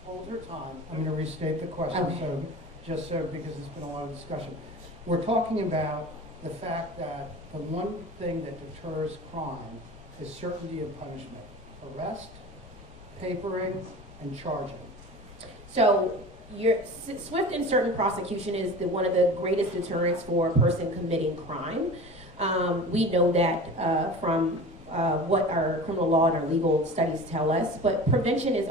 Hold your time. I'm going to restate the question, Okay. because there's been a lot of discussion. We're talking about the fact that the one thing that deters crime is certainty of punishment. Arrest, papering, and charging. so swift and certain prosecution is one of the greatest deterrents for a person committing crime. We know that from what our criminal law and our legal studies tell us, but prevention is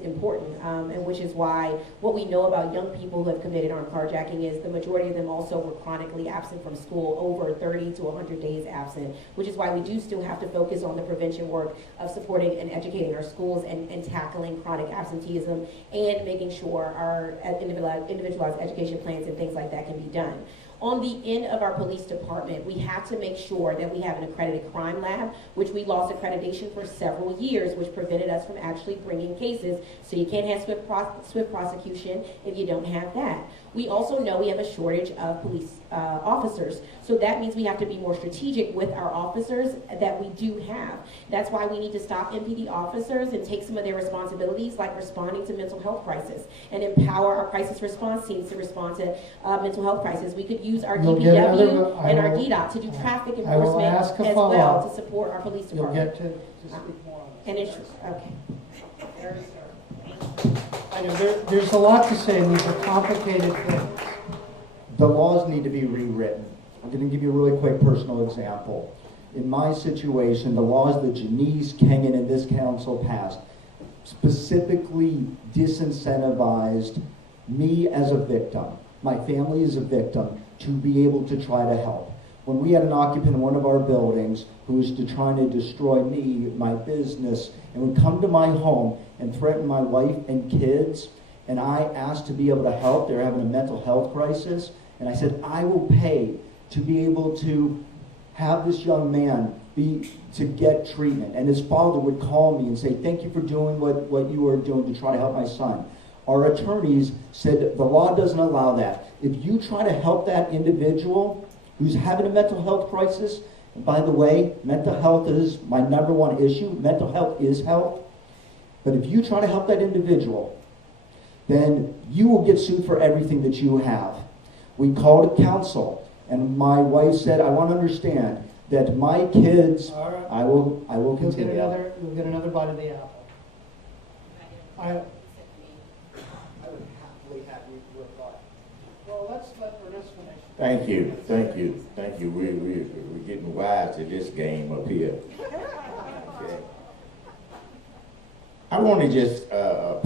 important, and which is why what we know about young people who have committed armed carjacking is the majority of them also were chronically absent from school, over 30 to 100 days absent, which is why we do still have to focus on the prevention work of supporting and educating our schools and tackling chronic absenteeism and making sure our individualized education plans and things like that can be done. On the end of our police department, we have to make sure that we have an accredited crime lab, which we lost accreditation for several years, which prevented us from actually bringing cases. So you can't have swift prosecution if you don't have that. We also know we have a shortage of police officers. So that means we have to be more strategic with our officers that we do have. That's why we need to stop MPD officers and take some of their responsibilities, like responding to mental health crisis, and empower our crisis response teams to respond to mental health crisis. We could use our DPW and our DDOT to do traffic enforcement as well to support our police department. You'll get to speak more on this. And it's, okay. I know there's a lot to say, and these are complicated things. The laws need to be rewritten. I'm going to give you a really quick personal example. in my situation, the laws that Janice, Kenyon, and this council passed specifically disincentivized me as a victim, my family as a victim, to be able to try to help. When we had an occupant in one of our buildings who was trying to destroy me, my business, and would come to my home and threaten my wife and kids, and I asked to be able to help, they were having a mental health crisis, and I said, I will pay to be able to have this young man to get treatment. And his father would call me and say, thank you for doing what you are doing to try to help my son. Our attorneys said the law doesn't allow that. If you try to help that individual who's having a mental health crisis, and by the way, mental health is my #1 issue. Mental health is health. But if you try to help that individual, then you will get sued for everything that you have. We called counsel, and my wife said, I want to understand that my kids, All right. I will We'll get continue. another bite of the apple. I would happily have you reply. Well, let's let Ernest finish. Thank you, thank you, thank you. We're getting wise to this game up here. Okay. I want to just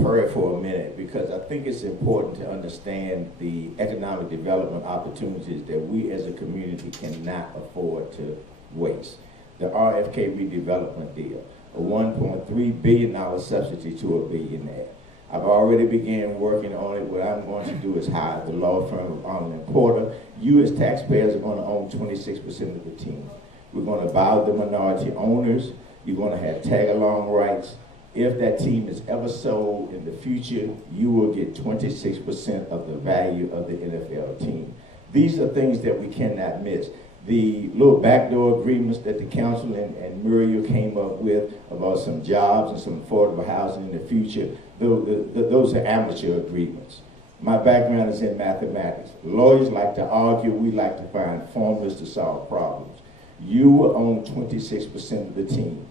pray for a minute, because I think it's important to understand the economic development opportunities that we as a community cannot afford to waste. The RFK redevelopment deal, a $1.3 billion subsidy to a billionaire. I've already began working on it. What I'm going to do is hire the law firm of Arnold and Porter. You as taxpayers are going to own 26% of the team. We're going to buy the minority owners. You're going to have tag-along rights. If that team is ever sold in the future, you will get 26% of the value of the NFL team. These are things that we cannot miss. The little backdoor agreements that the council and Muriel came up with about some jobs and some affordable housing in the future, those are amateur agreements. My background is in mathematics. Lawyers like to argue. We like to find formulas to solve problems. You will own 26% of the team.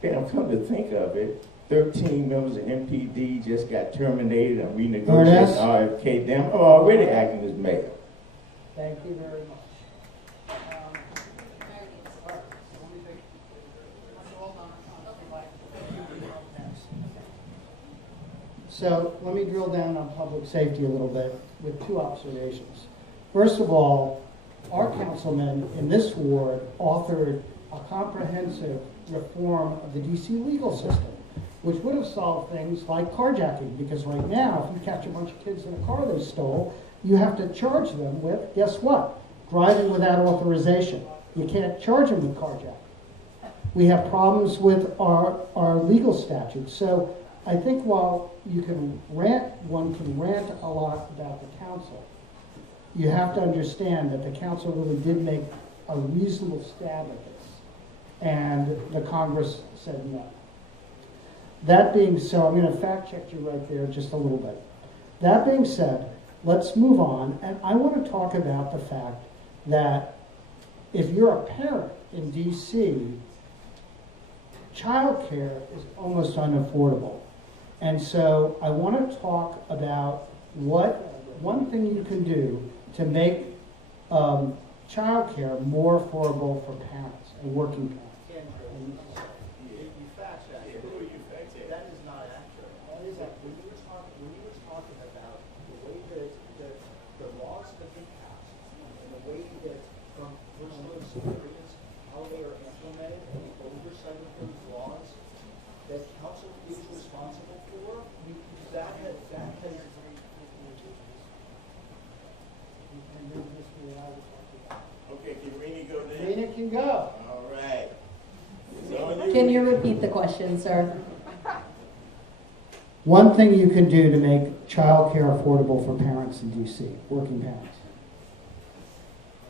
Damn, come to think of it, 13 members of MPD just got terminated and renegotiated RFK. Damn, I'm already acting as mayor. Thank you very much. So let me drill down on public safety a little bit with 2 observations. First of all, our councilman in this ward authored a comprehensive reform of the DC legal system, which would have solved things like carjacking, because right now, if you catch a bunch of kids in a car they stole, you have to charge them with, guess what? Driving without authorization. You can't charge them with carjacking. We have problems with our legal statutes. So I think while one can rant a lot about the council, you have to understand that the council really did make a reasonable stab at this, and the Congress said no. That being so, I'm going to fact check you right there just a little bit. That being said, let's move on, and I want to talk about the fact that if you're a parent in DC, childcare is almost unaffordable. And so I want to talk about one thing you can do to make childcare more affordable for parents and working parents. That is not accurate. That is accurate. When you were talking about the way that the laws have been passed and the way that from personal experience, how they are implemented and the oversight of those laws that council is responsible for, that has Okay, can Rena go there? Rena can go. All right. Can you repeat the question, sir? One thing you can do to make childcare affordable for parents in DC, working parents.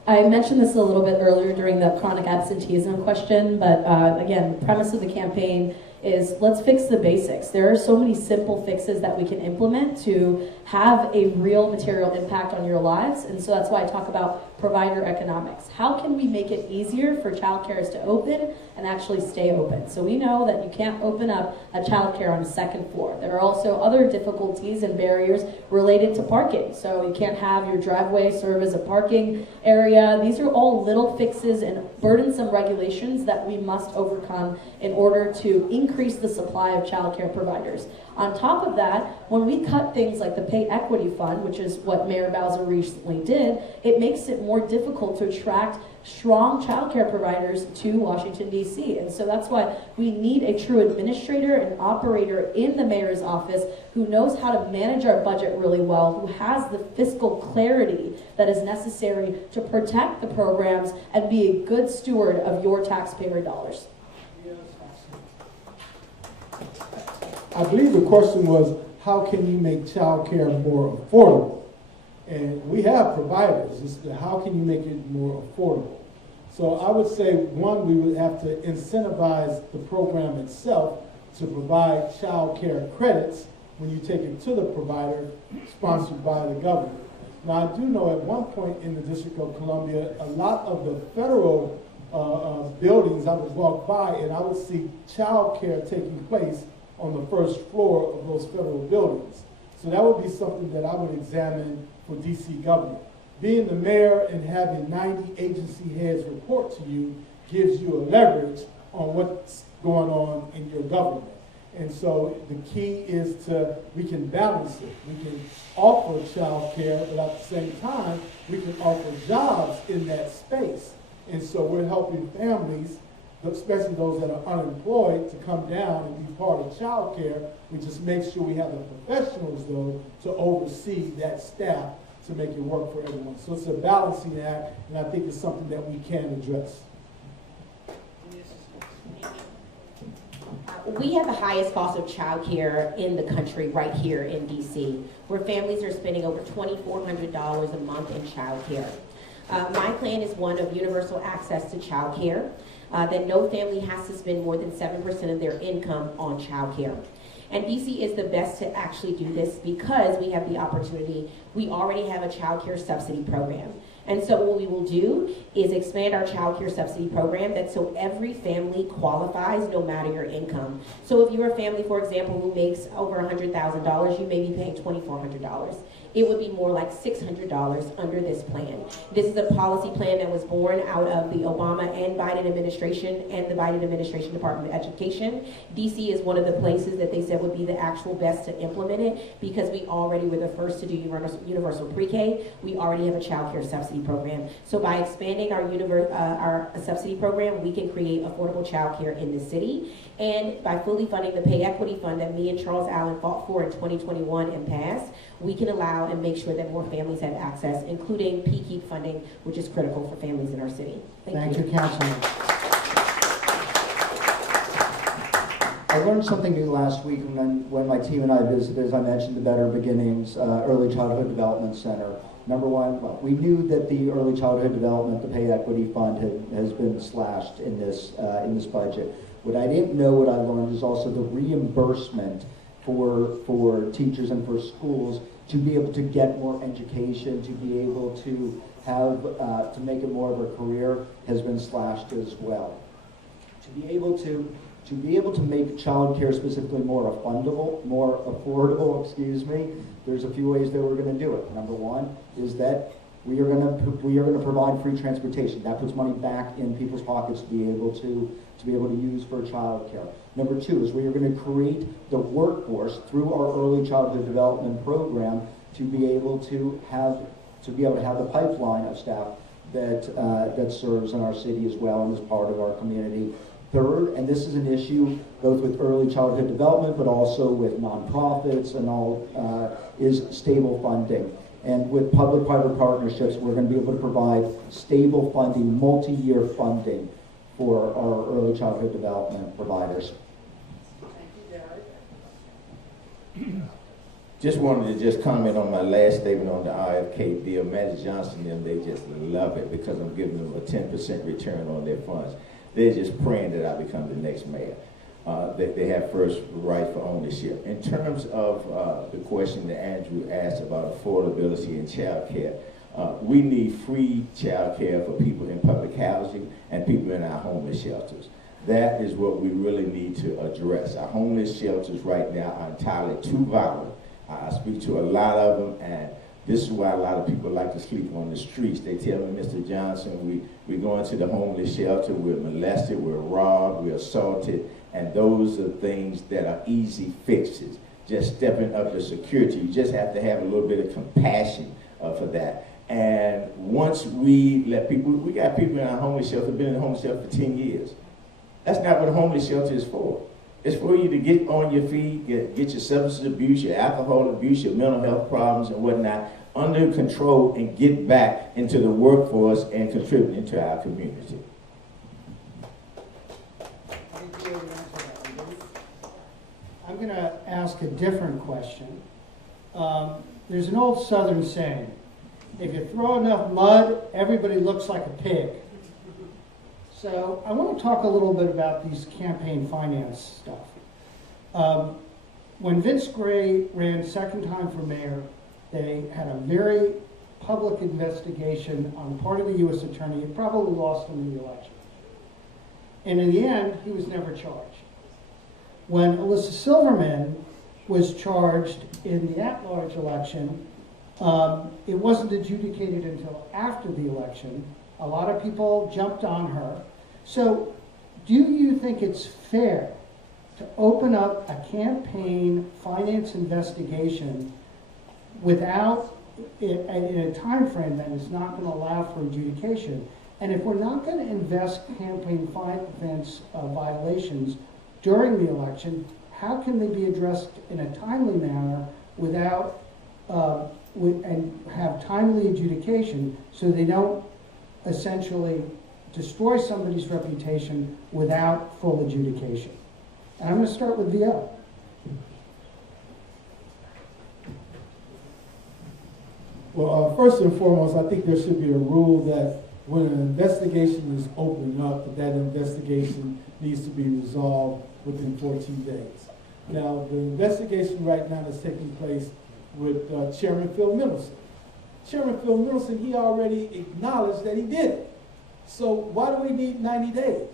I mentioned this a little bit earlier during the chronic absenteeism question, but again, the premise of the campaign is let's fix the basics. There are so many simple fixes that we can implement to have a real material impact on your lives, and so that's why I talk about provider economics. How can we make it easier for childcares to open and actually stay open? So we know that you can't open up a childcare on the second floor. There are also other difficulties and barriers related to parking. So you can't have your driveway serve as a parking area. These are all little fixes and burdensome regulations that we must overcome in order to increase the supply of childcare providers. On top of that, when we cut things like the Pay Equity Fund, which is what Mayor Bowser recently did, it makes it more difficult to attract strong childcare providers to Washington, D.C. And so that's why we need a true administrator and operator in the mayor's office who knows how to manage our budget really well, who has the fiscal clarity that is necessary to protect the programs and be a good steward of your taxpayer dollars. I believe the question was, how can you make childcare more affordable? And we have providers. It's how can you make it more affordable? So I would say, one, we would have to incentivize the program itself to provide child care credits when you take it to the provider sponsored by the government. Now, I do know at one point in the District of Columbia, a lot of the federal buildings I would walk by and I would see child care taking place on the first floor of those federal buildings. So that would be something that I would examine for DC government. Being the mayor and having 90 agency heads report to you gives you a leverage on what's going on in your government. And so the key is we can balance it. We can offer child care, but at the same time, we can offer jobs in that space. And so we're helping families, especially those that are unemployed, to come down and be part of child care. We just make sure we have the professionals, though, to oversee that staff to make it work for everyone. So it's a balancing act, and I think it's something that we can address. We have the highest cost of childcare in the country right here in DC, where families are spending over $2,400 a month in childcare. My plan is one of universal access to childcare, that no family has to spend more than 7% of their income on childcare. And DC is the best to actually do this because we have the opportunity. We already have a childcare subsidy program. And so what we will do is expand our childcare subsidy program that so every family qualifies no matter your income. So if you're a family, for example, who makes over $100,000, you may be paying $2,400. It would be more like $600 under this plan. This is a policy plan that was born out of the Obama and Biden administration and the Biden administration Department of Education. DC is one of the places that they said would be the actual best to implement it because we already were the first to do universal pre-K. We already have a child care subsidy program. So by expanding our subsidy program, we can create affordable child care in the city. And by fully funding the Pay Equity Fund that me and Charles Allen fought for in 2021 and passed, we can allow and make sure that more families have access, including PKEEP funding, which is critical for families in our city. Thank you, Councilman. I learned something new last week when my team and I visited, as I mentioned, the Better Beginnings Early Childhood Development Center. Number one, well, we knew that the Early Childhood Development, the Pay Equity Fund, has been slashed in this budget. What I didn't know, what I learned, is also the reimbursement for teachers and for schools to be able to get more education, to be able to have to make it more of a career, has been slashed as well. To be able to make child care specifically more affordable, there's a few ways that we're going to do it. Number one is that we are going to provide free transportation. That puts money back in people's pockets to be able to use for child care. Number two is we are going to create the workforce through our early childhood development program to be able to have the pipeline of staff that serves in our city as well and is part of our community. Third, and this is an issue both with early childhood development but also with nonprofits and all, is stable funding. And with public-private partnerships, we're going to be able to provide stable funding, multi-year funding for our early childhood development providers. Just wanted to comment on my last statement on the RFK deal. Magic Johnson and they just love it because I'm giving them a 10% return on their funds. They're just praying that I become the next mayor. They have first right for ownership. In terms of the question that Andrew asked about affordability and child care, We need free child care for people in public housing and people in our homeless shelters. That is what we really need to address. Our homeless shelters right now are entirely too violent. I speak to a lot of them, and this is why a lot of people like to sleep on the streets. They tell me, Mr. Johnson, we go into the homeless shelter, we're molested, we're robbed, we're assaulted, and those are things that are easy fixes. Just stepping up the security, you just have to have a little bit of compassion for that. And once we let people, we got people in our homeless shelter, been in the homeless shelter for 10 years. That's not what a homeless shelter is for. It's for you to get on your feet, get your substance abuse, your alcohol abuse, your mental health problems and whatnot under control and get back into the workforce and contribute into our community. I'm going to ask a different question. There's an old Southern saying, if you throw enough mud, everybody looks like a pig. So I want to talk a little bit about these campaign finance stuff. When Vince Gray ran second time for mayor, they had a very public investigation on the part of the U.S. attorney. He probably lost him in the election. And in the end, he was never charged. When Alyssa Silverman was charged in the at-large election, it wasn't adjudicated until after the election. A lot of people jumped on her. So do you think it's fair to open up a campaign finance investigation without, in a time frame that is not going to allow for adjudication? And if we're not going to invest campaign finance violations during the election, how can they be addressed in a timely manner without and have timely adjudication so they don't essentially destroy somebody's reputation without full adjudication? And I'm going to start with VL. Well, first and foremost, I think there should be a rule that when an investigation is opened up, that investigation needs to be resolved within 14 days. Now, the investigation right now is taking place with Chairman Phil Middleton. Chairman Phil Middleton, he already acknowledged that he did it. So why do we need 90 days?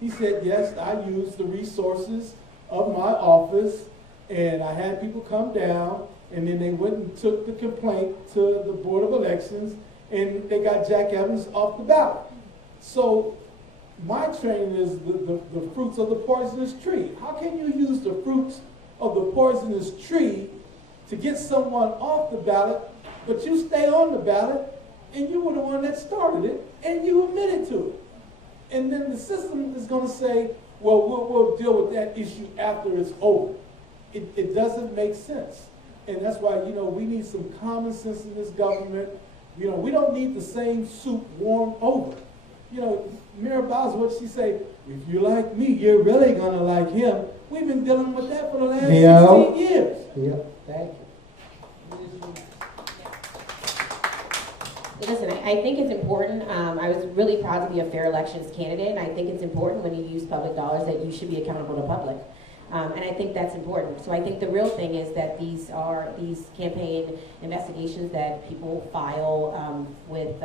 He said, yes, I used the resources of my office, and I had people come down, and then they went and took the complaint to the Board of Elections, and they got Jack Evans off the ballot. So my training is the fruits of the poisonous tree. How can you use the fruits of the poisonous tree to get someone off the ballot, but you stay on the ballot, and you were the one that started it, and you admitted to it? And then the system is going to say, well, we'll deal with that issue after it's over. It doesn't make sense. And that's why, we need some common sense in this government. We don't need the same soup warmed over. Mayor Bowser, what she say? If you like me, you're really going to like him. We've been dealing with that for the last 16 years. Yeah, thank you. Listen, I think it's important. I was really proud to be a fair elections candidate, and I think it's important when you use public dollars that you should be accountable to public. And I think that's important. So I think the real thing is that these campaign investigations that people file with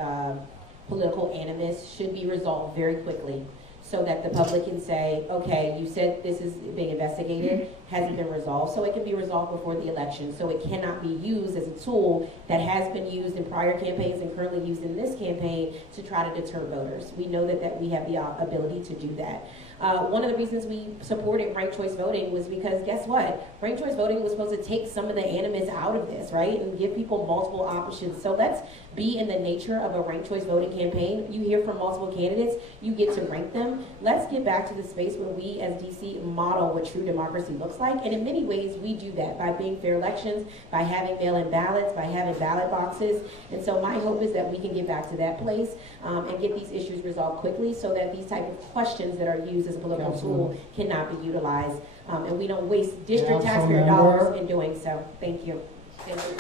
political animus should be resolved very quickly so that the public can say, okay, you said this is being investigated, hasn't been resolved, so it can be resolved before the election. So it cannot be used as a tool that has been used in prior campaigns and currently used in this campaign to try to deter voters. We know that we have the ability to do that. One of the reasons we supported ranked choice voting was because, guess what? Ranked choice voting was supposed to take some of the animus out of this, right? And give people multiple options. So let's be in the nature of a ranked choice voting campaign. You hear from multiple candidates, you get to rank them. Let's get back to the space where we as DC model what true democracy looks like. And in many ways, we do that by being fair elections, by having mail-in ballots, by having ballot boxes. And so my hope is that we can get back to that place and get these issues resolved quickly so that these type of questions that are used as a political tool cannot be utilized. And we don't waste district taxpayer dollars in doing so. Thank you. Thank you.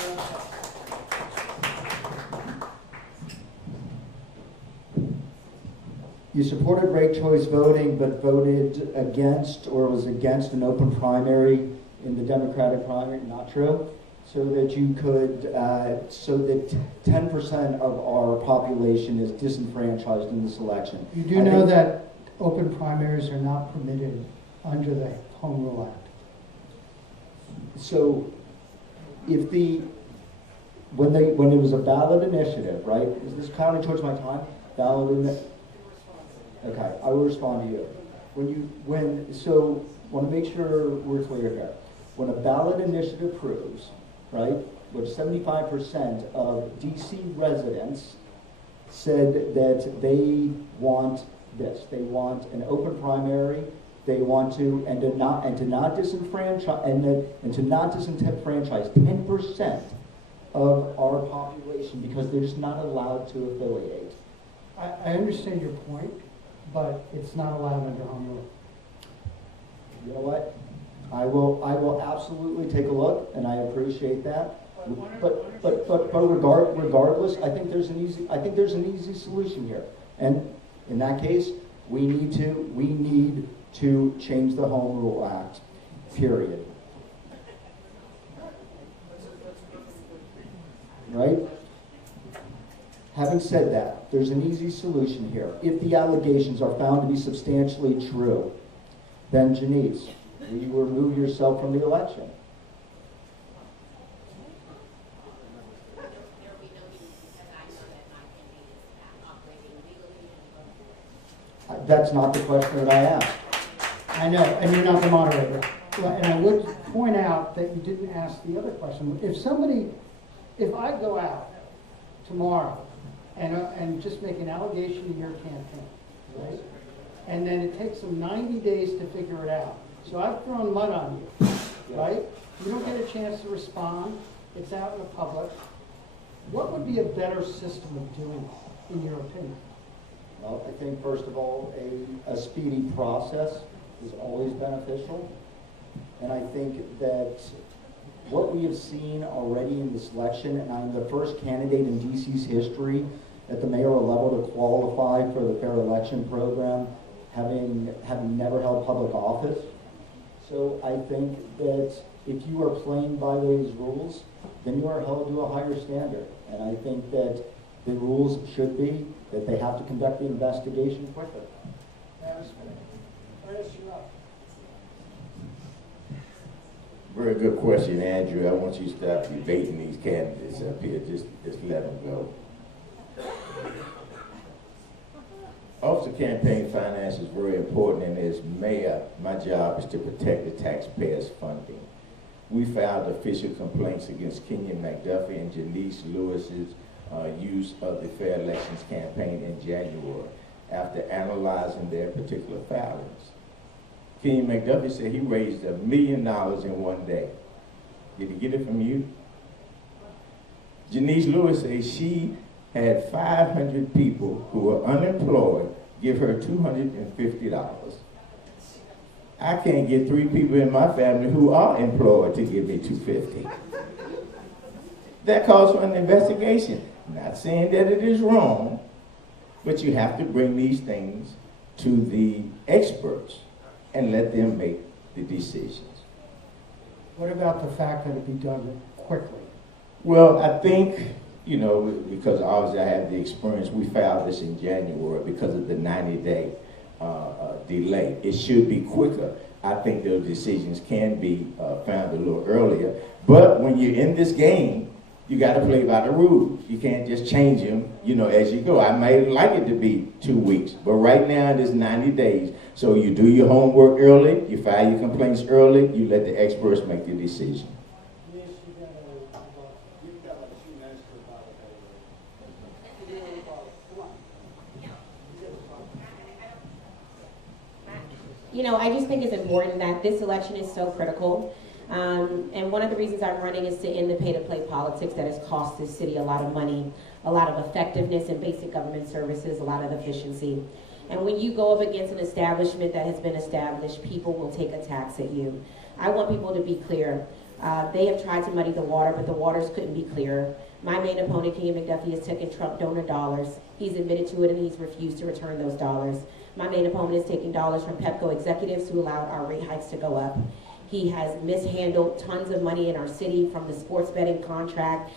You supported ranked choice voting, but voted against or was against an open primary in the Democratic primary. Not true? so that you could, so that 10% of our population is disenfranchised in this election. You do I know think- that open primaries are not permitted under the Home Rule Act. So, if when it was a ballot initiative, right? Is this counting towards my time? Okay, I will respond to you. Want to make sure we're clear here. When a ballot initiative approves, right, which 75% of DC residents said that they want this. They want an open primary. They want to not disenfranchise 10% of our population because they're just not allowed to affiliate. I understand your point, but it's not allowed under Home Rule. You know what? I will absolutely take a look, and I appreciate that. But regardless, I think there's an easy solution here. And in that case, we need to change the Home Rule Act. Period. Right? Having said that, there's an easy solution here. If the allegations are found to be substantially true, then Janice, will you remove yourself from the election? That's not the question that I asked. I know, and you're not the moderator. Well, and I would point out that you didn't ask the other question. If I go out tomorrow and just make an allegation in your campaign, right? And then it takes them 90 days to figure it out. So I've thrown mud on you, right? You don't get a chance to respond. It's out in the public. What would be a better system of doing it, in your opinion? Well, I think first of all, a speedy process is always beneficial. And I think that what we have seen already in this election, and I'm the first candidate in DC's history at the mayoral level to qualify for the Fair Election Program, having never held public office. So I think that if you are playing by those rules, then you are held to a higher standard. And I think that the rules should be that they have to conduct the investigation quicker. Very good question, Andrew. I want you to stop debating these candidates up here. Just let them go. Office of Campaign Finance is very important, and as mayor, my job is to protect the taxpayers' funding. We filed official complaints against Kenyon McDuffie and Janice Lewis's use of the Fair Elections campaign in January after analyzing their particular filings. Kenyon McDuffie said he raised $1 million in one day. Did he get it from you? Janice Lewis says she had 500 people who were unemployed give her $250. I can't get 3 people in my family who are employed to give me $250. That calls for an investigation. Not saying that it is wrong, but you have to bring these things to the experts and let them make the decisions. What about the fact that it be done quickly? Well, I think, because obviously I have the experience, we filed this in January because of the 90-day delay. It should be quicker. I think those decisions can be found a little earlier. But when you're in this game, you got to play by the rules. You can't just change them, as you go. I might like it to be 2 weeks, but right now it is 90 days. So you do your homework early, you file your complaints early, you let the experts make the decision. I just think it's important that this election is so critical. And one of the reasons I'm running is to end the pay-to-play politics that has cost this city a lot of money, a lot of effectiveness in basic government services, a lot of efficiency. And when you go up against an establishment that has been established, people will take attacks at you. I want people to be clear. They have tried to muddy the water, but the waters couldn't be clearer. My main opponent, Kenyon McDuffie, has taken Trump donor dollars. He's admitted to it, and he's refused to return those dollars. My main opponent is taking dollars from PEPCO executives who allowed our rate hikes to go up. He has mishandled tons of money in our city, from the sports betting contract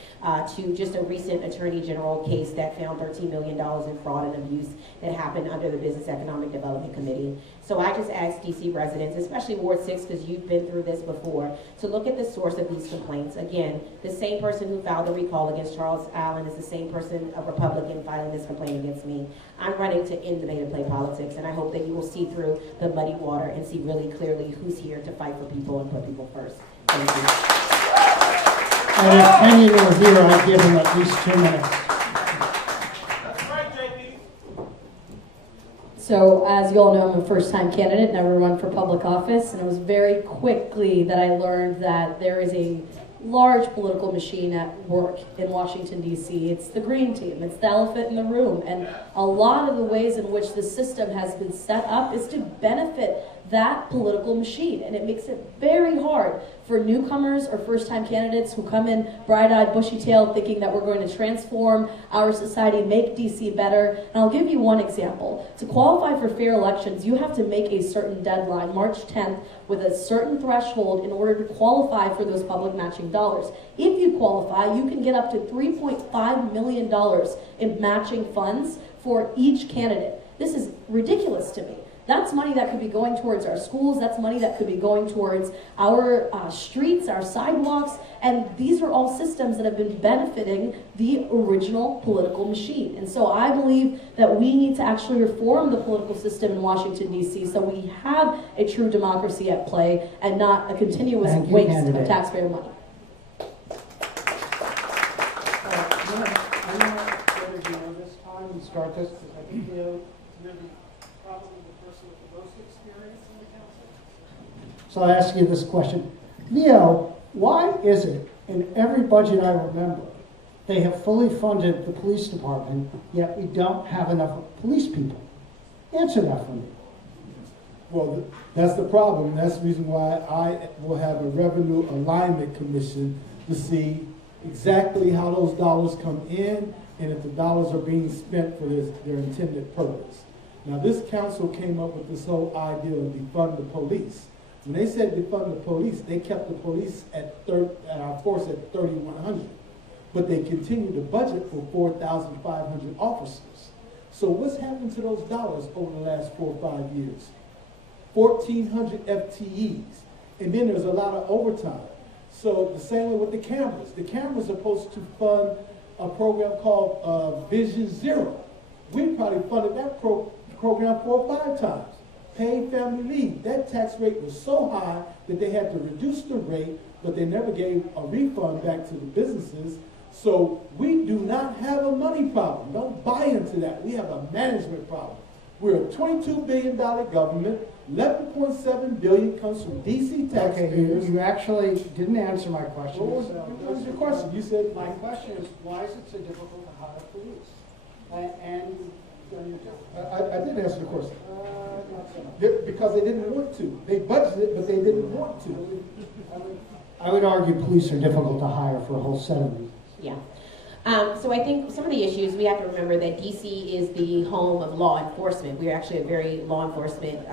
to just a recent Attorney General case that found $13 million in fraud and abuse that happened under the Business Economic Development Committee. So I just ask DC residents, especially Ward 6, because you've been through this before, to look at the source of these complaints. Again, the same person who filed the recall against Charles Allen is the same person, a Republican, filing this complaint against me. I'm running to end the pay-to-play politics, and I hope that you will see through the muddy water and see really clearly who's here to fight for people and put people first. Thank you. And if Kenny were here, I'd give him at least 2 minutes. So, as you all know, I'm a first-time candidate, never run for public office, and it was very quickly that I learned that there is a large political machine at work in Washington, D.C. It's the green team, it's the elephant in the room, and a lot of the ways in which the system has been set up is to benefit that political machine, and it makes it very hard for newcomers or first-time candidates who come in bright-eyed, bushy-tailed, thinking that we're going to transform our society, make DC better. And I'll give you one example. To qualify for fair elections, you have to make a certain deadline, March 10th, with a certain threshold in order to qualify for those public matching dollars. If you qualify, you can get up to $3.5 million in matching funds for each candidate. This is ridiculous to me. That's money that could be going towards our schools, that's money that could be going towards our streets, our sidewalks, and these are all systems that have been benefiting the original political machine. And so I believe that we need to actually reform the political system in Washington, D.C. so we have a true democracy at play and not a continuous waste of taxpayer money. I'm not ready to know this time and start this, because I think you're probably the person with the most experience in the council. So I ask you this question. Leo, why is it in every budget I remember, they have fully funded the police department, yet we don't have enough police people? Answer that for me. Well, that's the problem. That's the reason why I will have a revenue alignment commission to see exactly how those dollars come in and if the dollars are being spent for their intended purpose. Now, this council came up with this whole idea of defund the police. When they said defund the police, they kept the police at our force at 3,100, but they continued to budget for 4,500 officers. So what's happened to those dollars over the last 4 or 5 years? 1,400 FTEs, and then there's a lot of overtime. So the same way with the cameras. The cameras are supposed to fund a program called Vision Zero. We probably funded that program 4 or 5 times. Paid family leave. That tax rate was so high that they had to reduce the rate, but they never gave a refund back to the businesses. So we do not have a money problem. Don't buy into that. We have a management problem. We're a $22 billion government. 11.7 billion comes from DC taxpayers. Okay, you actually didn't answer my question. What was your question? You said My question is, why is it so difficult to hire police? I did answer the question. Not so much. Because they didn't want to. They budgeted, but they didn't want to. I would argue police are difficult to hire for a whole set of reasons. Yeah. So I think some of the issues, we have to remember that DC is the home of law enforcement. We're actually a very law enforcement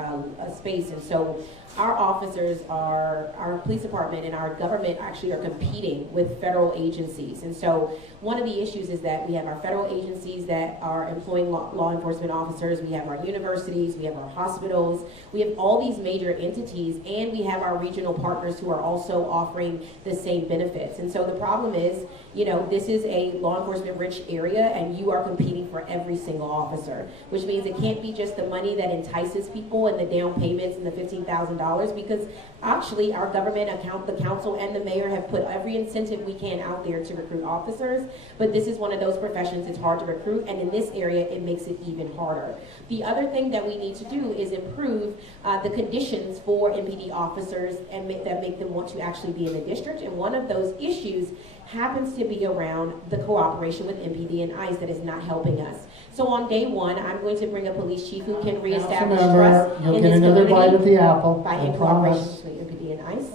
space, and so our officers our police department and our government actually are competing with federal agencies. And so one of the issues is that we have our federal agencies that are employing law enforcement officers, we have our universities, we have our hospitals, we have all these major entities, and we have our regional partners who are also offering the same benefits. And so the problem is, you know, this is a law enforcement rich area and you are competing for every single officer, which means it can't be just the money that entices people and the down payments and the $15,000, because actually our government, the council and the mayor have put every incentive we can out there to recruit officers, but this is one of those professions it's hard to recruit, and in this area it makes it even harder. The other thing that we need to do is improve the conditions for MPD officers and make them want to actually be in the district, and one of those issues happens to be around the cooperation with MPD and ICE that is not helping us. So on day one, I'm going to bring a police chief who can reestablish trust You'll in get his another bite community at the apple. by I cooperation promise. between MPD and ICE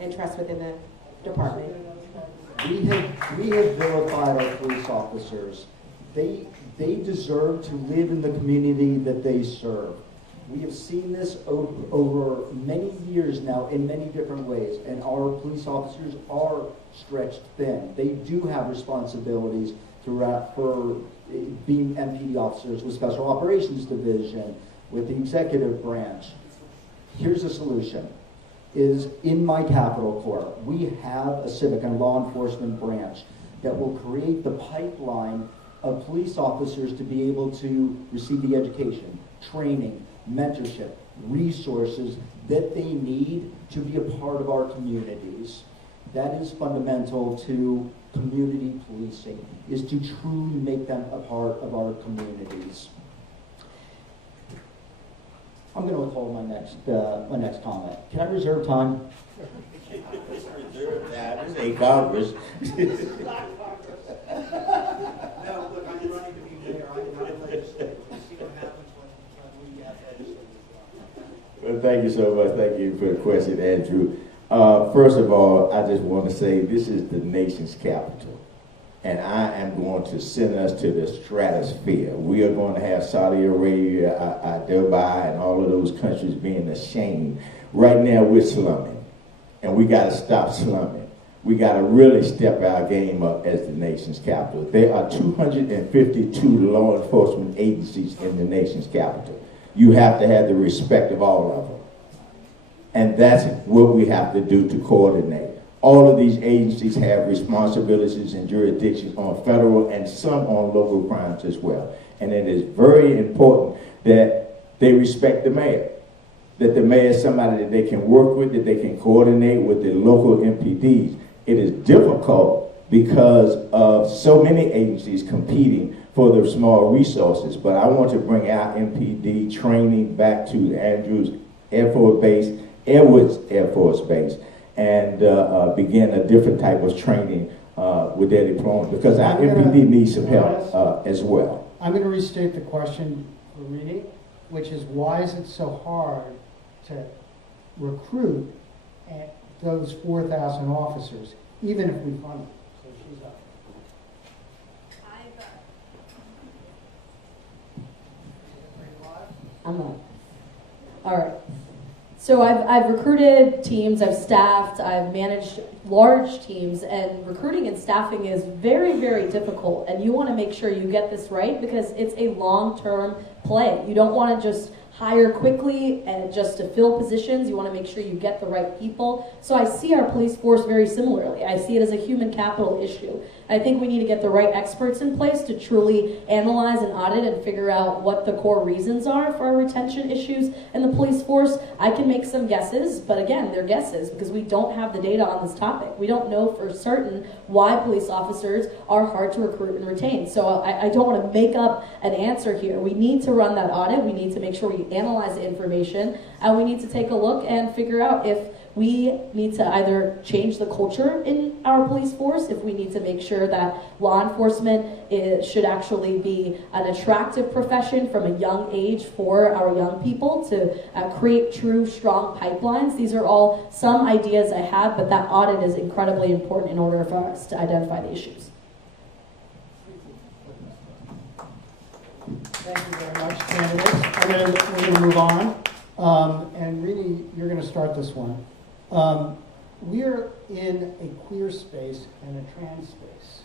and trust within the department. We have vilified our police officers. They deserve to live in the community that they serve. We have seen this over many years now in many different ways, and our police officers are stretched thin. They do have responsibilities throughout for being MPD officers with Special Operations Division, with the executive branch. Here's a solution. Is in my Capitol Corps, we have a civic and law enforcement branch that will create the pipeline of police officers to be able to receive the education, training, mentorship, resources that they need to be a part of our communities. That is fundamental to community policing, is to truly make them a part of our communities. I'm going to withhold my next comment. Can I reserve time? Reserve time. This ain't Congress. No, look, I'm running to be mayor. I'm legislative. We'll see what happens when we have legislative. Well, thank you so much. Thank you for the question, Andrew. First of all, I just want to say this is the nation's capital, and I am going to send us to the stratosphere. We are going to have Saudi Arabia, Dubai, and all of those countries being ashamed. Right now, we're slumming, and we got to stop slumming. We got to really step our game up as the nation's capital. There are 252 law enforcement agencies in the nation's capital. You have to have the respect of all of them. And that's what we have to do to coordinate. All of these agencies have responsibilities and jurisdictions on federal and some on local crimes as well. And it is very important that they respect the mayor. That the mayor is somebody that they can work with, that they can coordinate with the local MPDs. It is difficult because of so many agencies competing for the small resources. But I want to bring our MPD training back to Andrews Air Force Base, Edwards Air Force Base, and begin a different type of training with their deployment, because our MPD needs some help as well. I'm going to restate the question for Rini, which is, why is it so hard to recruit those 4,000 officers, even if we fund them? So she's up. I'm up. All right. So I've recruited teams, I've staffed, I've managed large teams, and recruiting and staffing is very, very difficult. And you want to make sure you get this right, because it's a long-term play. You don't want to just hire quickly and just to fill positions. You want to make sure you get the right people. So I see our police force very similarly. I see it as a human capital issue. I think we need to get the right experts in place to truly analyze and audit and figure out what the core reasons are for our retention issues in the police force. I can make some guesses, but again, they're guesses because we don't have the data on this topic. We don't know for certain why police officers are hard to recruit and retain. So I don't want to make up an answer here. We need to run that audit. We need to make sure we analyze the information, and we need to take a look and figure out if we need to either change the culture in our police force, if we need to make sure that law enforcement should actually be an attractive profession from a young age for our young people to create true, strong pipelines. These are all some ideas I have, but that audit is incredibly important in order for us to identify the issues. Thank you very much, candidates. We're going to move on. And Rini, you're going to start this one. We're in a queer space and a trans space,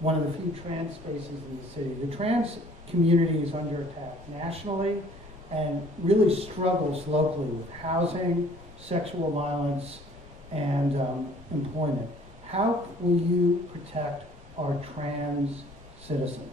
one of the few trans spaces in the city. The trans community is under attack nationally and really struggles locally with housing, sexual violence, and employment. How will you protect our trans citizens?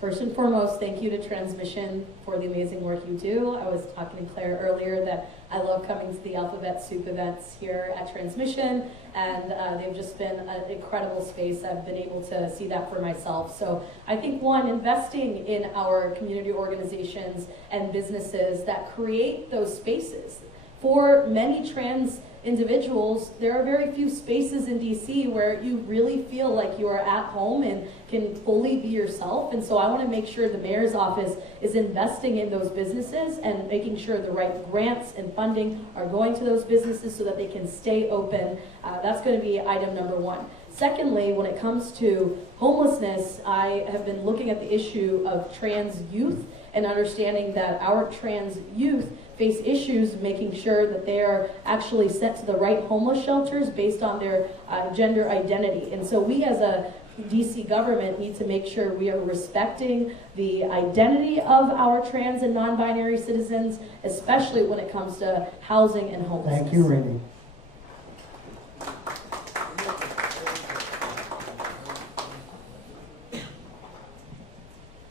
First and foremost, thank you to Transmission for the amazing work you do. I was talking to Claire earlier that I love coming to the Alphabet Soup events here at Transmission, and they've just been an incredible space. I've been able to see that for myself. So I think, one, investing in our community organizations and businesses that create those spaces. For many trans individuals, there are very few spaces in DC where you really feel like you are at home and can fully be yourself. And so I want to make sure the mayor's office is investing in those businesses and making sure the right grants and funding are going to those businesses so that they can stay open. That's going to be item number one. Secondly, when it comes to homelessness, I have been looking at the issue of trans youth and understanding that our trans youth face issues making sure that they are actually sent to the right homeless shelters based on their gender identity. And so we as a DC government need to make sure we are respecting the identity of our trans and non-binary citizens, especially when it comes to housing and homelessness. Thank you, Rainey.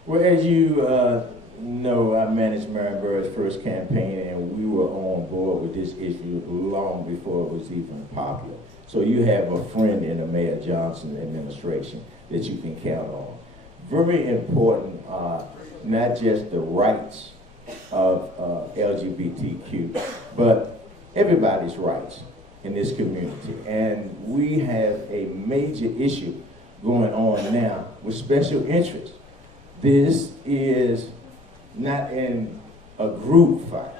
Well, as you know, I managed Marion Borough's first campaign, and we were on board with this issue long before it was even popular. So you have a friend in the Mayor Johnson administration that you can count on. Very important are not just the rights of LGBTQ, but everybody's rights in this community. And we have a major issue going on now with special interests. This is not in a group fight.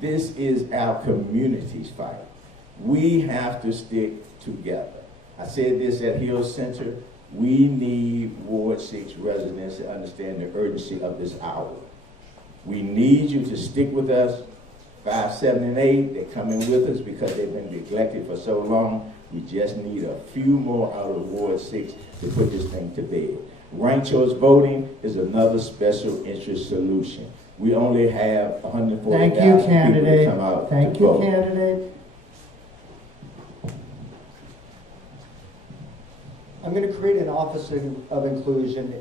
This is our community's fight. We have to stick together. I said this at Hill Center. We need Ward 6 residents to understand the urgency of this hour. We need you to stick with us. 5, 7, and 8, they're coming with us because they've been neglected for so long. We just need a few more out of Ward 6 to put this thing to bed. Ranked choice voting is another special interest solution. We only have 140,000 Thank you, people candidate. to come out Thank to you, vote. candidate. I'm going to create an office of inclusion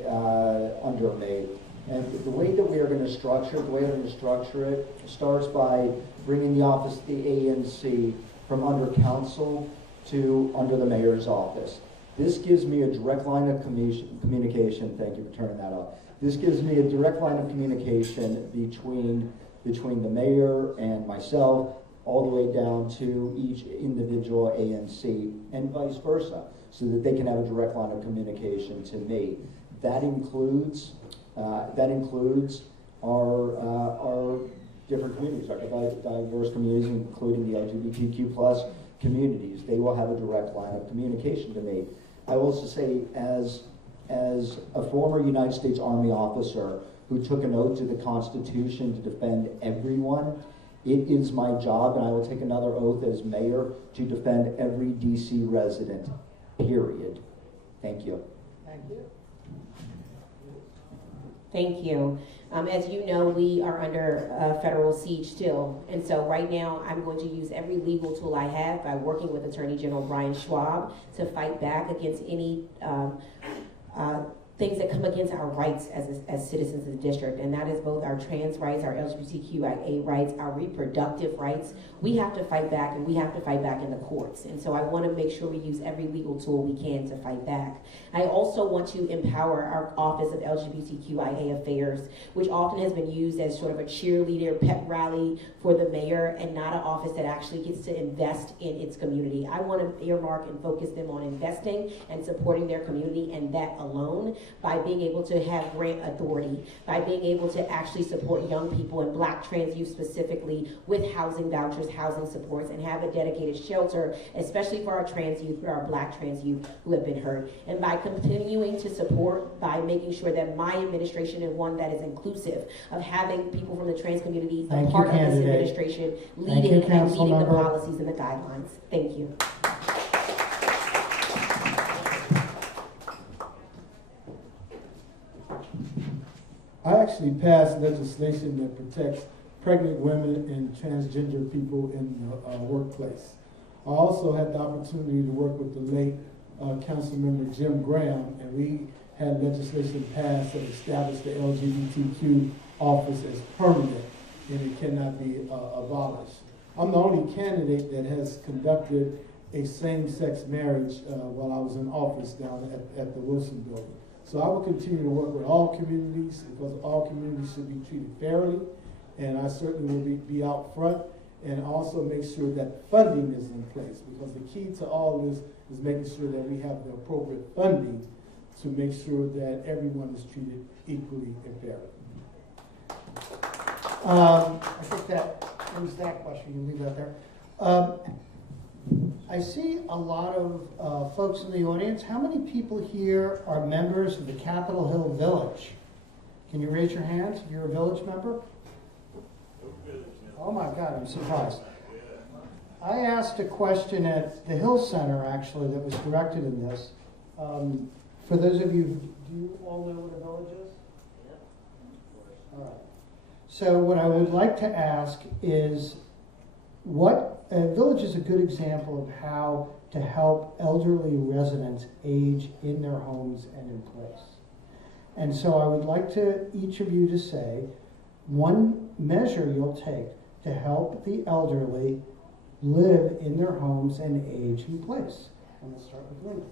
under me. And the way that we are going to structure it starts by bringing the office of the ANC from under council to under the mayor's office. This gives me a direct line of communication. Thank you for turning that off. This gives me a direct line of communication between the mayor and myself, all the way down to each individual ANC, and vice versa, so that they can have a direct line of communication to me. That includes our different communities, our diverse communities, including the LGBTQ+ communities. They will have a direct line of communication to me. I will also say, as a former United States Army officer who took an oath to the Constitution to defend everyone, it is my job, and I will take another oath as mayor, to defend every DC resident, period. Thank you. Thank you. Thank you. As you know, we are under federal siege still. And so right now, I'm going to use every legal tool I have by working with Attorney General Brian Schwab to fight back against any things that come against our rights as citizens of the district. And that is both our trans rights, our LGBTQIA rights, our reproductive rights. We have to fight back, and we have to fight back in the courts. And so I want to make sure we use every legal tool we can to fight back. I also want to empower our Office of LGBTQIA Affairs, which often has been used as sort of a cheerleader pep rally for the mayor, and not an office that actually gets to invest in its community. I want to earmark and focus them on investing and supporting their community, and that alone, by being able to have grant authority, by being able to actually support young people and Black trans youth specifically with housing vouchers, housing supports, and have a dedicated shelter, especially for our trans youth, for our Black trans youth who have been hurt. And by continuing to support, by making sure that my administration is one that is inclusive of having people from the trans community a part of this administration, leading and leading the policies and the guidelines. Thank you. I actually passed legislation that protects pregnant women and transgender people in the workplace. I also had the opportunity to work with the late Councilmember Jim Graham, and we had legislation passed that established the LGBTQ office as permanent, and it cannot be abolished. I'm the only candidate that has conducted a same-sex marriage while I was in office down at the Wilson Building. So I will continue to work with all communities, because all communities should be treated fairly, and I certainly will be out front and also make sure that funding is in place, because the key to all this is making sure that we have the appropriate funding to make sure that everyone is treated equally and fairly. I think that ends that question. You leave that there. I see a lot of folks in the audience. How many people here are members of the Capitol Hill Village? Can you raise your hands if you're a village member? Oh my God, I'm surprised. I asked a question at the Hill Center, actually, that was directed in this. For those of you, do you all know what a village is? Yeah. All right. So what I would like to ask is, what a village is a good example of how to help elderly residents age in their homes and in place. And so I would like to each of you to say one measure you'll take to help the elderly live in their homes and age in place. And we'll start with Linda.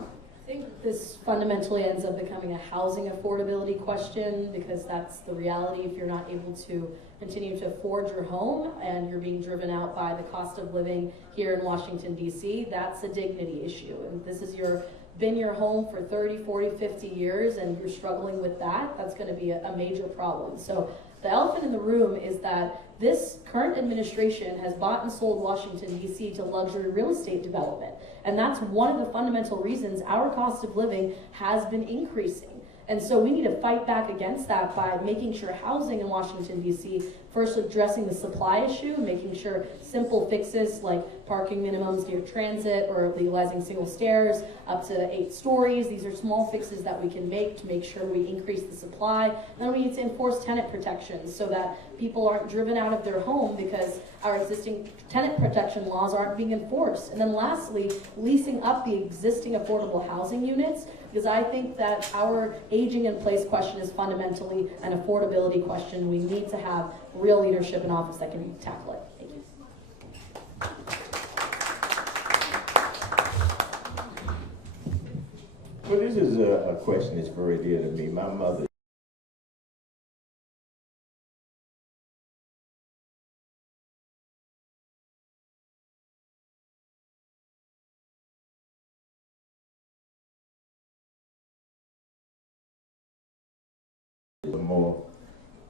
I think this fundamentally ends up becoming a housing affordability question, because that's the reality. If you're not able to continue to afford your home and you're being driven out by the cost of living here in Washington, D.C., that's a dignity issue. And this is been your home for 30, 40, 50 years and you're struggling with that, that's going to be a major problem. So the elephant in the room is that this current administration has bought and sold Washington, D.C. to luxury real estate development. And that's one of the fundamental reasons our cost of living has been increasing. And so we need to fight back against that by making sure housing in Washington, D.C., first addressing the supply issue, making sure simple fixes like parking minimums near transit or legalizing single stairs up to 8 stories. These are small fixes that we can make to make sure we increase the supply. And then we need to enforce tenant protections so that people aren't driven out of their home because our existing tenant protection laws aren't being enforced. And then lastly, leasing up the existing affordable housing units, because I think that our aging in place question is fundamentally an affordability question. We need to have real leadership in office that can tackle it. Thank you. Well, this is a question that's very dear to me. My mother more,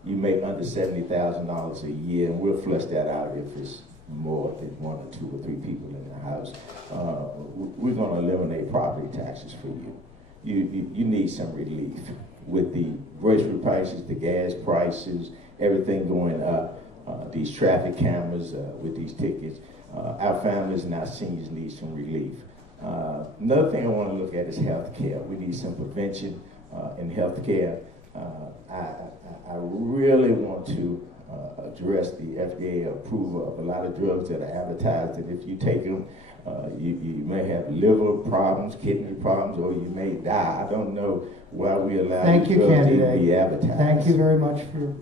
you make under $70,000 a year, and we'll flush that out if it's more than 1 or 2 or 3 people in the house. We're going to eliminate property taxes for you. You need some relief with the grocery prices, the gas prices, everything going up. These traffic cameras with these tickets. Our families and our seniors need some relief. Another thing I want to look at is health care. We need some prevention in health care. I really want to address the FDA approval of a lot of drugs that are advertised, and if you take them, you may have liver problems, kidney problems, or you may die. I don't know why we allow Thank these you, drugs to candidate. be advertised. Thank you very much for your...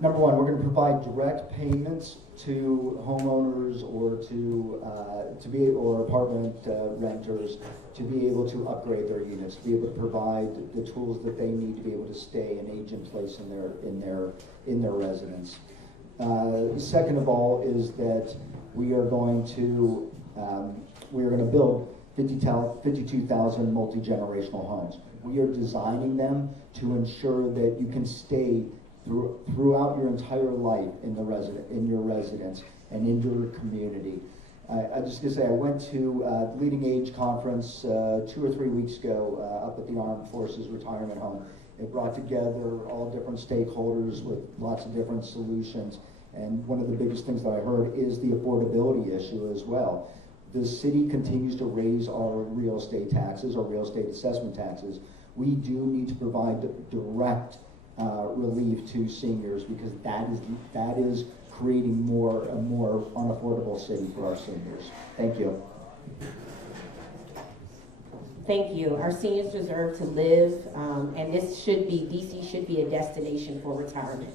Number one, we're going to provide direct payments to homeowners or or apartment renters to be able to upgrade their units, to be able to provide the tools that they need to be able to stay and age in place in their residence. Second of all is that we are going to build 52,000 multi-generational homes. We are designing them to ensure that you can stay throughout your entire life in your residence and in your community. I just gonna say I went to the Leading Age conference 2 or 3 weeks ago up at the Armed Forces Retirement Home. It brought together all different stakeholders with lots of different solutions. And one of the biggest things that I heard is the affordability issue as well. The city continues to raise our real estate taxes, our real estate assessment taxes. We do need to provide direct relief to seniors, because that is creating a more unaffordable city for our seniors. Thank you. Thank you. Our seniors deserve to live, and DC should be a destination for retirement.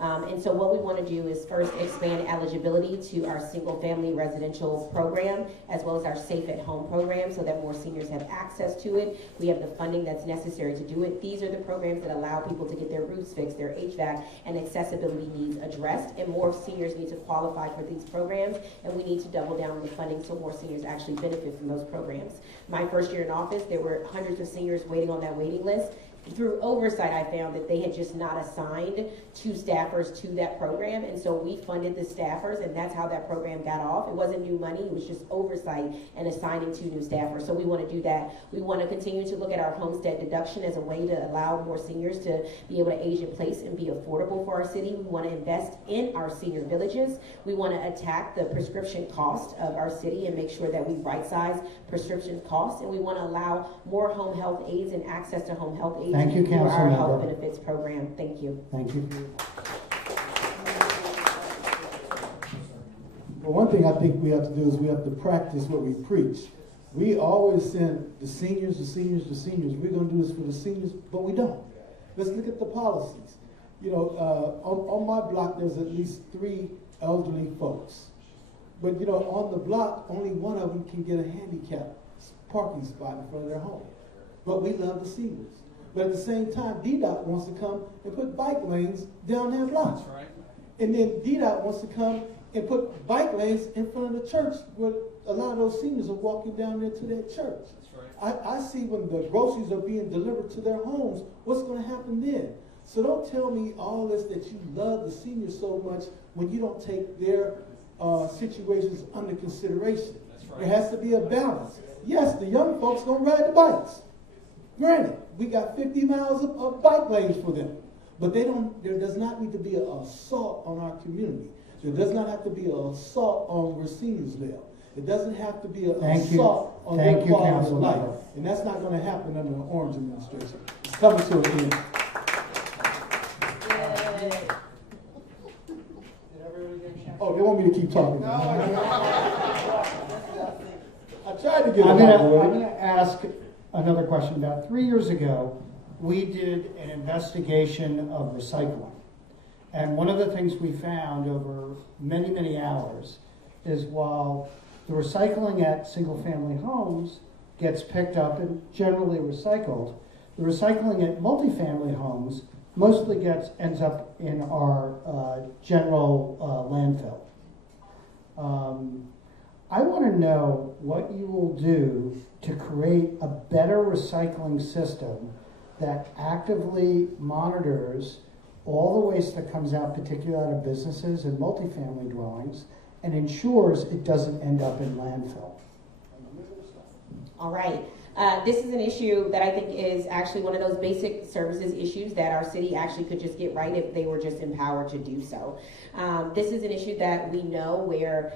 And so what we want to do is first expand eligibility to our single family residential program, as well as our Safe at Home program, so that more seniors have access to it. We have the funding that's necessary to do it. These are the programs that allow people to get their roofs fixed, their HVAC and accessibility needs addressed, and more seniors need to qualify for these programs, and we need to double down on the funding so more seniors actually benefit from those programs. My first year in office, there were hundreds of seniors waiting on that waiting list. through oversight, I found that they had just not assigned 2 staffers to that program, and so we funded the staffers, and that's how that program got off. It wasn't new money, it was just oversight and assigning 2 new staffers. So we want to do that. We want to continue to look at our homestead deduction as a way to allow more seniors to be able to age in place and be affordable for our city. We want to invest in our senior villages. We want to attack the prescription cost of our city and make sure that we right-size prescription costs, and we want to allow more home health aides and access to home health aides Thank you, through our health Councilmember. benefits program. Thank you. Thank you. Well, one thing I think we have to do is we have to practice what we preach. We always send the seniors, the seniors, the seniors. We're going to do this for the seniors, but we don't. Let's look at the policies. You know, on my block, there's at least 3 elderly folks. But, you know, on the block, only one of them can get a handicap parking spot in front of their home. But we love the seniors. But at the same time, DDOT wants to come and put bike lanes down their block. That's right. And then DDOT wants to come and put bike lanes in front of the church where a lot of those seniors are walking down there to their church. That's right. I see when the groceries are being delivered to their homes, what's going to happen then? So don't tell me all this that you love the seniors so much when you don't take their situations under consideration. That's right. There has to be a balance. Yes, the young folks going to ride the bikes. Granted, we got 50 miles of bike lanes for them. But there does not need to be an assault on our community. There does not have to be an assault on where seniors live. It doesn't have to be an assault on their quality of life. And that's not going to happen under the Orange administration. It's coming to an end. Oh, they want me to keep talking. I tried to get I'm it out of the going way. to ask another question. About 3 years ago, we did an investigation of recycling. And one of the things we found over many, many hours is while the recycling at single-family homes gets picked up and generally recycled, the recycling at multifamily homes mostly ends up in our general landfill. I want to know what you will do to create a better recycling system that actively monitors all the waste that comes out, particularly out of businesses and multifamily dwellings, and ensures it doesn't end up in landfill. All right. This is an issue that I think is actually one of those basic services issues that our city actually could just get right if they were just empowered to do so. This is an issue that we know where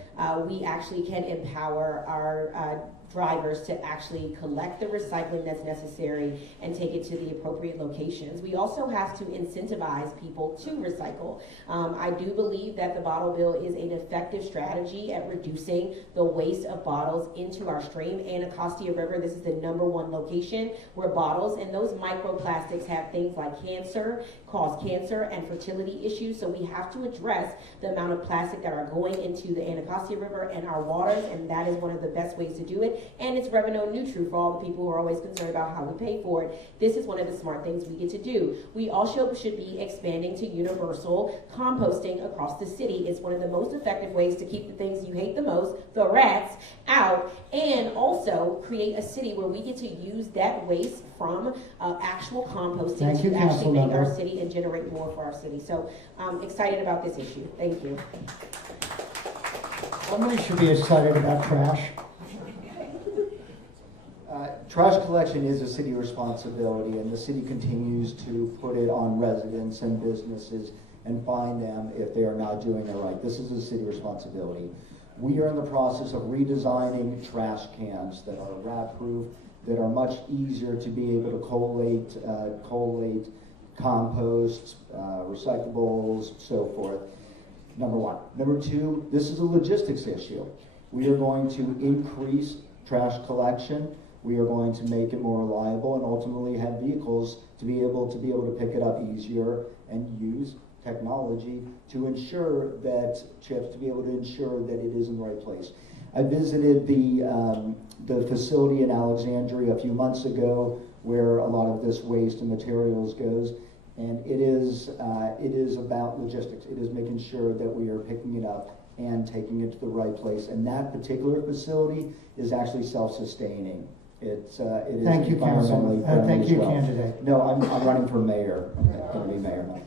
we actually can empower our drivers to actually collect the recycling that's necessary and take it to the appropriate locations. We also have to incentivize people to recycle. I do believe that the bottle bill is an effective strategy at reducing the waste of bottles into our stream. Anacostia River, this is the #1 location where bottles and those microplastics have things like cancer, cause cancer and fertility issues. So we have to address the amount of plastic that are going into the Anacostia River and our waters, and that is one of the best ways to do it. And it's revenue neutral for all the people who are always concerned about how we pay for it. This is one of the smart things we get to do. We also should be expanding to universal composting across the city. It's one of the most effective ways to keep the things you hate the most, the rats, out, and also create a city where we get to use that waste from actual composting Thank you, to actually make our Councilmember. city and generate more for our city. So I'm excited about this issue. Thank you. Somebody should be excited about trash. Trash collection is a city responsibility, and the city continues to put it on residents and businesses and fine them if they are not doing it right. This is a city responsibility. We are in the process of redesigning trash cans that are rat-proof, that are much easier to be able to collate compost, recyclables, so forth. Number one. Number two, this is a logistics issue. We are going to increase trash collection. We are going to make it more reliable and ultimately have vehicles to be able to pick it up easier and use technology to ensure that to be able to ensure that it is in the right place. I visited the facility in Alexandria a few months ago where a lot of this waste and materials goes, and it is about logistics. It is making sure that we are picking it up and taking it to the right place. And that particular facility is actually self-sustaining. It is Thank you, Council. environmentally friendly Thank as you, well. candidate. No, I'm running for mayor. I'm going to be mayor now.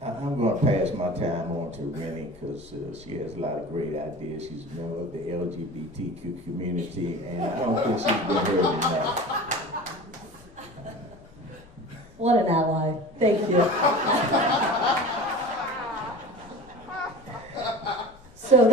I'm going to pass my time on to Rennie because she has a lot of great ideas. She's a member of the LGBTQ community, and I don't think she's been heard enough. What an ally. Thank you. So,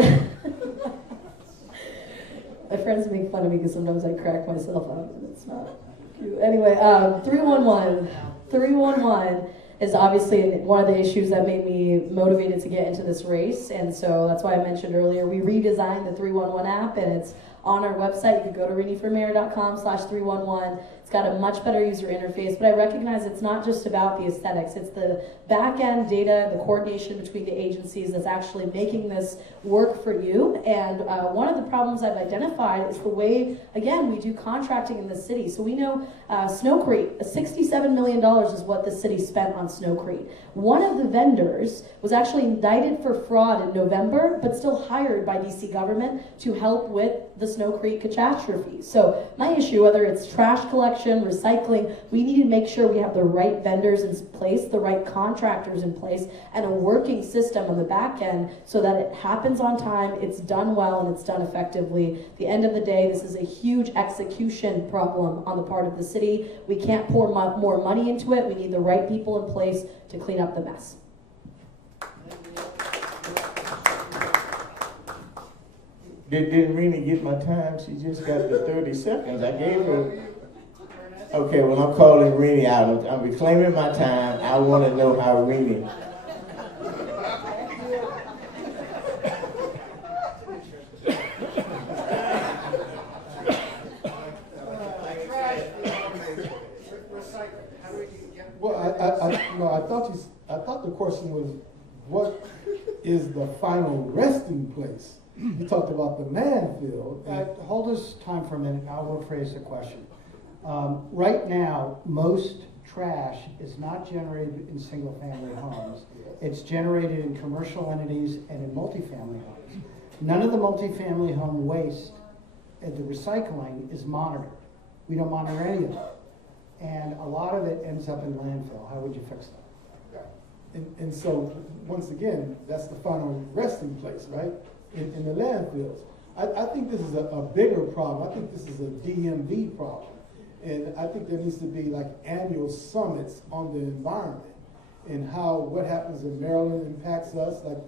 my friends make fun of me because sometimes I crack myself up and it's not cute. Anyway, 311 is obviously one of the issues that made me motivated to get into this race, and so that's why I mentioned earlier we redesigned the 311 app, and it's on our website. You can go to rennieformayor.com/311. It's got a much better user interface, but I recognize it's not just about the aesthetics. It's the back-end data, the coordination between the agencies that's actually making this work for you. And one of the problems I've identified is the way, again, we do contracting in the city. So we know Snowcrete, $67 million is what the city spent on Snowcrete. One of the vendors was actually indicted for fraud in November, but still hired by DC government to help with the Snowcrete catastrophe. So my issue, whether it's trash collection, recycling, we need to make sure we have the right vendors in place, the right contractors in place, and a working system on the back end so that it happens on time, it's done well, and it's done effectively. At the end of the day, this is a huge execution problem on the part of the city. We can't pour more money into it. We need the right people in place to clean up the mess. Didn't Rennie get my time? She just got the 30 seconds. I gave her. Okay, well, I'm calling Rennie out. I'm reclaiming my time. I want to know how Rennie. Well, I thought the question was, what is the final resting place? You talked about the landfill. Hold this time for a minute. I will rephrase the question. Right now, most trash is not generated in single-family homes. It's generated in commercial entities and in multifamily homes. None of the multifamily home waste and the recycling is monitored. We don't monitor any of it. And a lot of it ends up in landfill. How would you fix that? And so, once again, that's the final resting place, right? In the landfills. I think this is a bigger problem. I think this is a DMV problem. And I think there needs to be like annual summits on the environment and how what happens in Maryland impacts us, like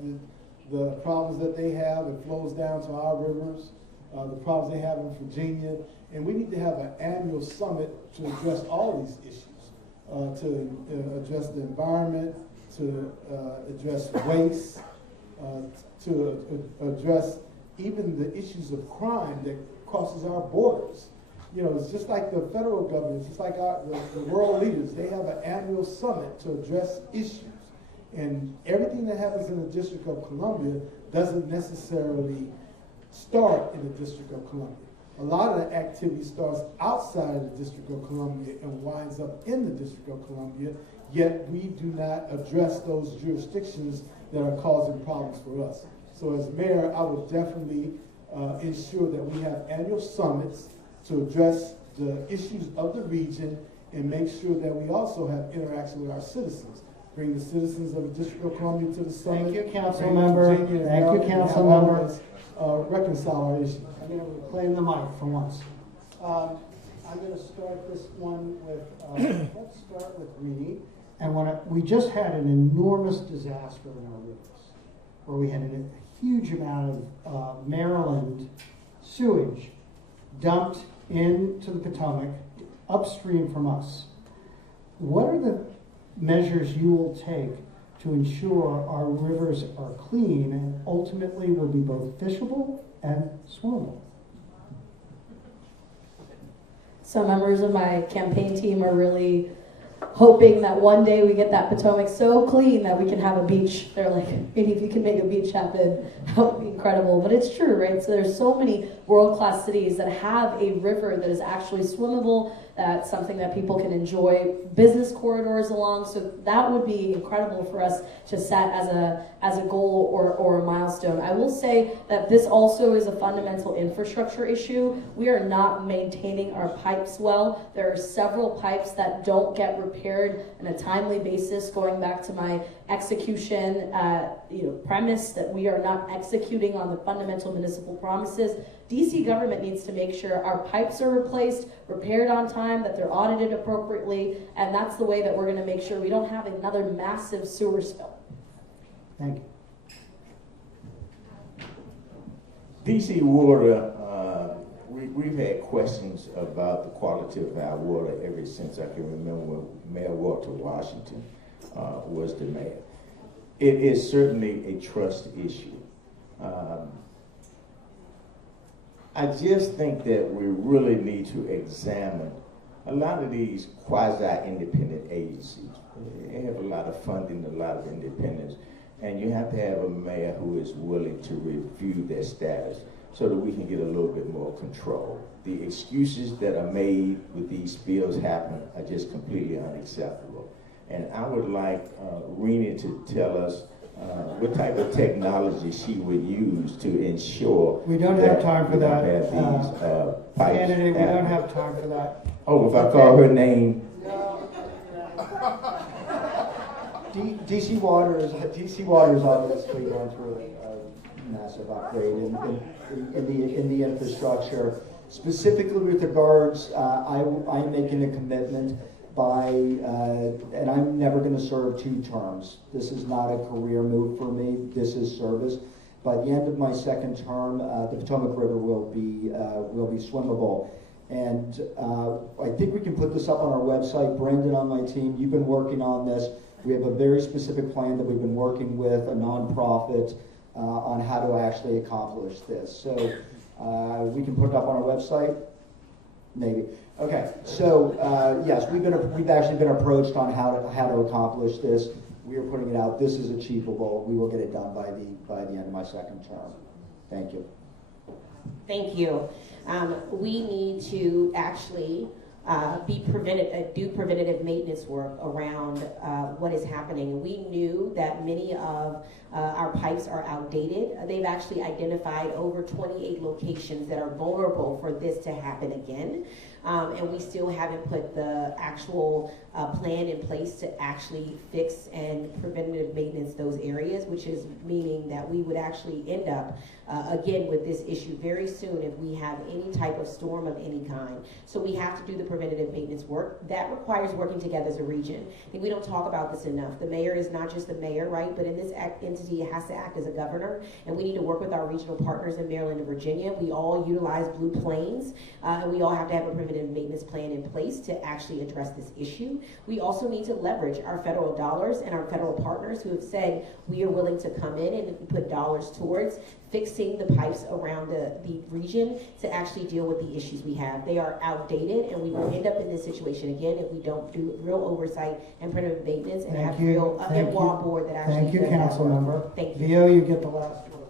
the problems that they have, it flows down to our rivers, the problems they have in Virginia. And we need to have an annual summit to address all these issues, to address the environment, to address waste, to address even the issues of crime that crosses our borders. You know, it's just like the federal government, it's just like the world leaders. They have an annual summit to address issues. And everything that happens in the District of Columbia doesn't necessarily start in the District of Columbia. A lot of the activity starts outside of the District of Columbia and winds up in the District of Columbia, yet we do not address those jurisdictions that are causing problems for us. So as mayor, I would definitely ensure that we have annual summits to address the issues of the region and make sure that we also have interaction with our citizens. Bring the citizens of the District of Columbia to the summit. Thank you, council member. Thank you, council member. Reconcile our issues. I'm going to reclaim the mic for once. I'm going to start this one with, let's start with Rennie. And we just had an enormous disaster in our rivers, where we had a huge amount of Maryland sewage dumped into the Potomac upstream from us. What are the measures you will take to ensure our rivers are clean and ultimately will be both fishable and swimmable? So members of my campaign team are really hoping that one day we get that Potomac so clean that we can have a beach. They're like, maybe if you can make a beach happen, that would be incredible. But it's true, right? So there's so many world-class cities that have a river that is actually swimmable, That's something that people can enjoy business corridors along. So that would be incredible for us to set as a goal or a milestone. I will say that this also is a fundamental infrastructure issue. We are not maintaining our pipes well. There are several pipes that don't get repaired on a timely basis, going back to my execution premise that we are not executing on the fundamental municipal promises. DC government needs to make sure our pipes are replaced, repaired on time, that they're audited appropriately, and that's the way that we're going to make sure we don't have another massive sewer spill. Thank you. DC Water, we've had questions about the quality of our water ever since I can remember when Mayor Walter Washington was the mayor. It is certainly a trust issue. I just think that we really need to examine a lot of these quasi-independent agencies. They have a lot of funding, a lot of independence, and you have to have a mayor who is willing to review their status so that we can get a little bit more control. The excuses that are made with these spills happen are just completely unacceptable. And I would like Rena to tell us what type of technology she would use to ensure We don't have time for that. Have these pipes. Candidate, we don't have time for that. Oh, if I call her name, DC Water is obviously going through a massive upgrade in the infrastructure. Specifically with regards, I'm making a commitment and I'm never going to serve 2 terms. This is not a career move for me. This is service. By the end of my 2nd term, the Potomac River will be swimmable. And I think we can put this up on our website. Brendan on my team, you've been working on this. We have a very specific plan that we've been working with a nonprofit on how to actually accomplish this. So we can put it up on our website, maybe. Okay, so yes, we've actually been approached on how to accomplish this. We are putting it out. This is achievable. We will get it done by the end of my 2nd term. Thank you. Thank you. We need to actually do preventative maintenance work around what is happening. We knew that many of our pipes are outdated. They've actually identified over 28 locations that are vulnerable for this to happen again. And we still haven't put the actual plan in place to actually fix and preventative maintenance those areas, which is meaning that we would actually end up again with this issue very soon if we have any type of storm of any kind. So we have to do the preventative maintenance work. That requires working together as a region. I think we don't talk about this enough. The mayor is not just the mayor, right? But in this entity, it has to act as a governor, and we need to work with our regional partners in Maryland and Virginia. We all utilize Blue Plains, and we all have to have a preventative maintenance plan in place to actually address this issue. We also need to leverage our federal dollars and our federal partners who have said we are willing to come in and put dollars towards fixing the pipes around the region to actually deal with the issues we have. They are outdated, and we will end up in this situation again if we don't do real oversight and preventative maintenance and have real NWA board that actually Thank you, council member. Thank you. Vio, you get the last word.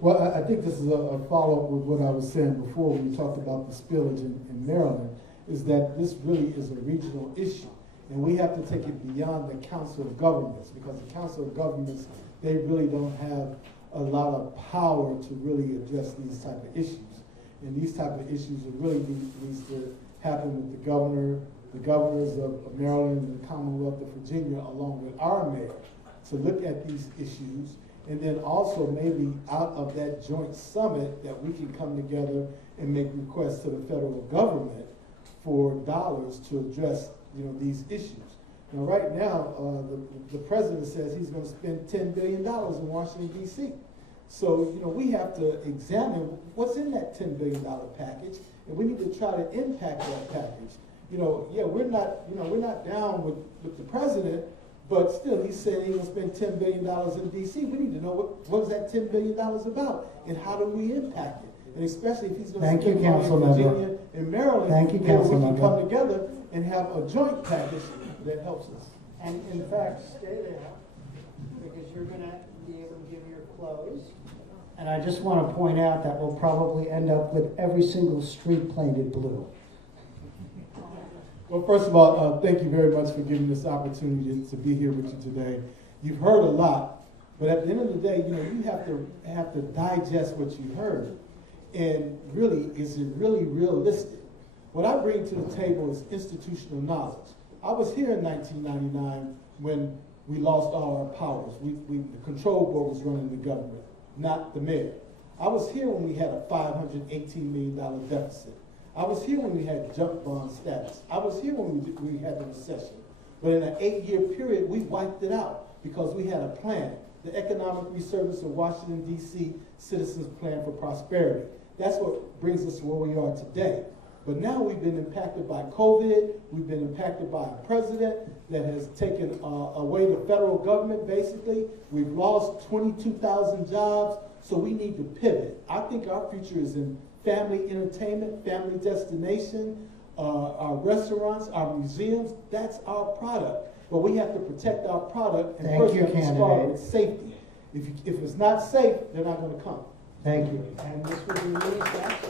Well, I think this is a follow-up with what I was saying before when you talked about the spillage in Maryland, is that this really is a regional issue. And we have to take it beyond the Council of Governments, because the Council of Governments, they really don't have a lot of power to really address these type of issues. And these type of issues are really needs to happen with the governors of Maryland and the Commonwealth of Virginia, along with our mayor, to look at these issues. And then also maybe out of that joint summit that we can come together and make requests to the federal government for dollars to address these issues. Now, right now, the president says he's going to spend $10 billion in Washington, D.C. So, we have to examine what's in that $10 billion package, and we need to try to impact that package. We're not down with the president, but still, he's saying he's going to spend $10 billion in D.C. We need to know what is that $10 billion about, and how do we impact it? And especially if he's going to spend money in Virginia and Maryland, we can come together and have a joint package that helps us. And in fact, stay there, because you're going to be able to give your close. And I just want to point out that we'll probably end up with every single street painted blue. Well, first of all, thank you very much for giving this opportunity to be here with you today. You've heard a lot, but at the end of the day, you have to digest what you heard. And really, is it really realistic? What I bring to the table is institutional knowledge. I was here in 1999 when we lost all our powers. The control board was running the government, not the mayor. I was here when we had a $518 million deficit. I was here when we had junk bond status. I was here when we had the recession. But in an 8-year period, we wiped it out because we had a plan, the Economic Resurgence of Washington, D.C. Citizens Plan for Prosperity. That's what brings us to where we are today. But now we've been impacted by COVID. We've been impacted by a president that has taken away the federal government, basically. We've lost 22,000 jobs, so we need to pivot. I think our future is in family entertainment, family destination, our restaurants, our museums. That's our product. But we have to protect our product, and first we have to start with safety. If it's not safe, they're not going to come. Thank you. And this will be released next.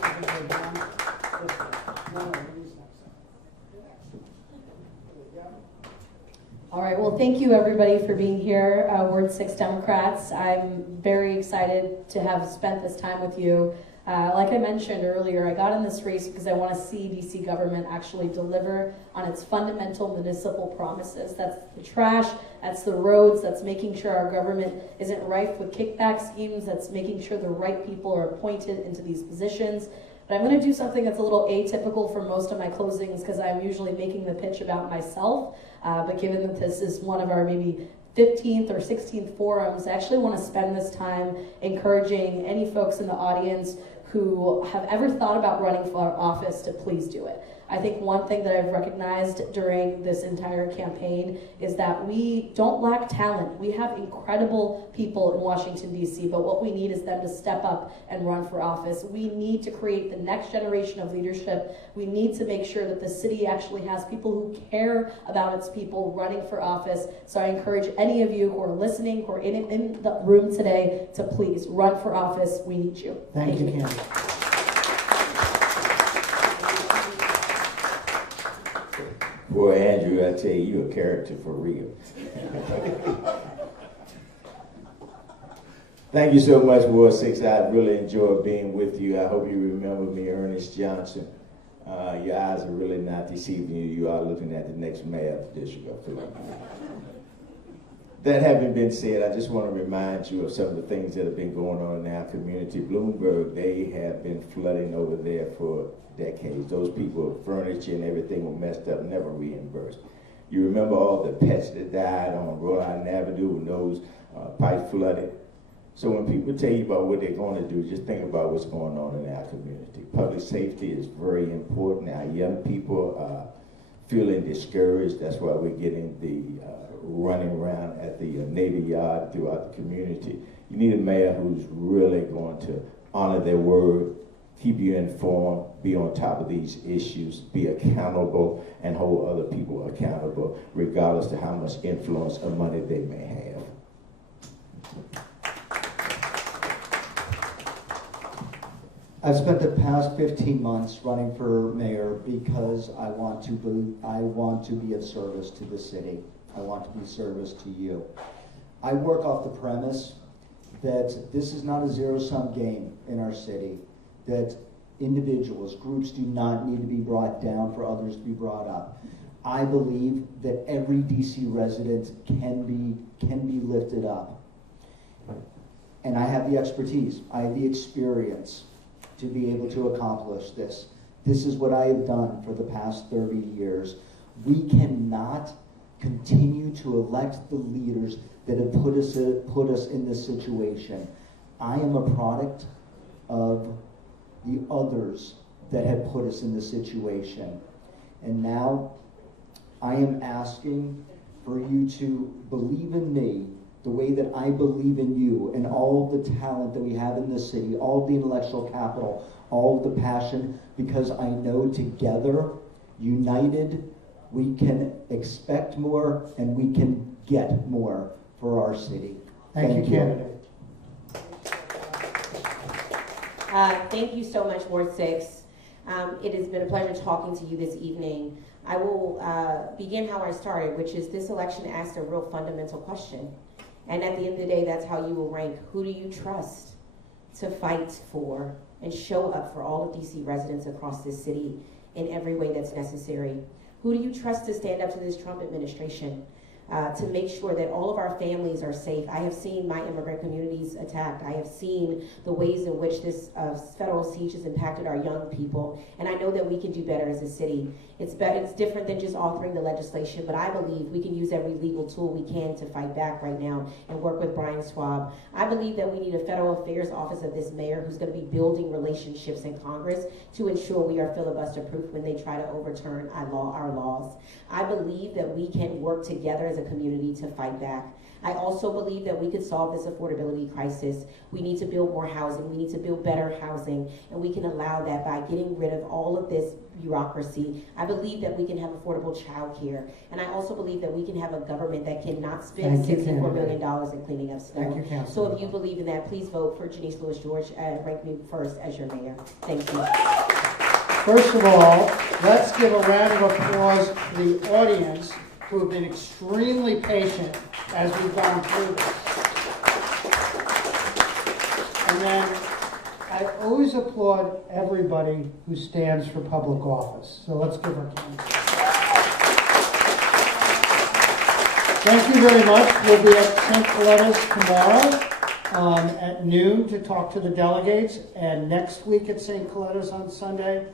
All right, well, thank you everybody for being here, Ward 6 Democrats. I'm very excited to have spent this time with you. Like I mentioned earlier, I got in this race because I want to see DC government actually deliver on its fundamental municipal promises. That's the trash, that's the roads, that's making sure our government isn't rife with kickback schemes, that's making sure the right people are appointed into these positions. But I'm going to do something that's a little atypical for most of my closings because I'm usually making the pitch about myself. But given that this is one of our maybe 15th or 16th forums, I actually want to spend this time encouraging any folks in the audience who have ever thought about running for office to please do it. I think one thing that I've recognized during this entire campaign is that we don't lack talent. We have incredible people in Washington, D.C., but what we need is them to step up and run for office. We need to create the next generation of leadership. We need to make sure that the city actually has people who care about its people running for office. So I encourage any of you who are listening, who are in the room today, to please run for office. We need you. Thank you, Candy. Boy, Andrew, I tell you, you're a character for real. Thank you so much, Ward 6. I really enjoyed being with you. I hope you remember me, Ernest Johnson. Your eyes are really not deceiving you. You are looking at the next mayor of the district of Philadelphia. That having been said, I just want to remind you of some of the things that have been going on in our community. Bloomberg, they have been flooding over there for decades. Those people, furniture and everything were messed up, never reimbursed. You remember all the pets that died on Rhode Island Avenue when those pipes flooded? So when people tell you about what they're going to do, just think about what's going on in our community. Public safety is very important. Our young people are feeling discouraged. That's why we're getting the running around at the Navy Yard throughout the community. You need a mayor who's really going to honor their word, keep you informed, be on top of these issues, be accountable, and hold other people accountable, regardless to how much influence or money they may have. I've spent the past 15 months running for mayor because I want to be of service to the city. I want to be of service to you. I work off the premise that this is not a zero-sum game in our city, that individuals, groups do not need to be brought down for others to be brought up. I believe that every DC resident can be lifted up. And I have the expertise, I have the experience to be able to accomplish this. This is what I have done for the past 30 years. We cannot continue to elect the leaders that have put us in this situation. I am a product of the others that have put us in this situation. And now I am asking for you to believe in me the way that I believe in you and all the talent that we have in this city, all the intellectual capital, all the passion, because I know together, united, we can expect more and we can get more for our city. Thank you, candidate. Thank you so much, Ward 6. It has been a pleasure talking to you this evening. I will begin how I started, which is this election asked a real fundamental question. And at the end of the day, that's how you will rank. Who do you trust to fight for and show up for all of DC residents across this city in every way that's necessary? Who do you trust to stand up to this Trump administration to make sure that all of our families are safe? I have seen my immigrant communities attacked. I have seen the ways in which this federal siege has impacted our young people, and I know that we can do better as a city. It's different than just authoring the legislation, but I believe we can use every legal tool we can to fight back right now and work with Brian Schwab. I believe that we need a federal affairs office of this mayor who's going to be building relationships in Congress to ensure we are filibuster-proof when they try to overturn our laws. I believe that we can work together as a community to fight back. I also believe that we could solve this affordability crisis. We need to build more housing. We need to build better housing, and we can allow that by getting rid of all of this bureaucracy. I believe that we can have affordable childcare, and I also believe that we can have a government that cannot spend $64 million in cleaning up snow. Thank you, Councilman. So if you believe in that, please vote for Janice Lewis-George. Rank me first as your mayor. Thank you. First of all, let's give a round of applause to the audience who have been extremely patient as we've gone through this. And then I always applaud everybody who stands for public office. So let's give her counsel. Thank you very much. We'll be at St. Coletta's tomorrow at noon to talk to the delegates, and next week at St. Coletta's on Sunday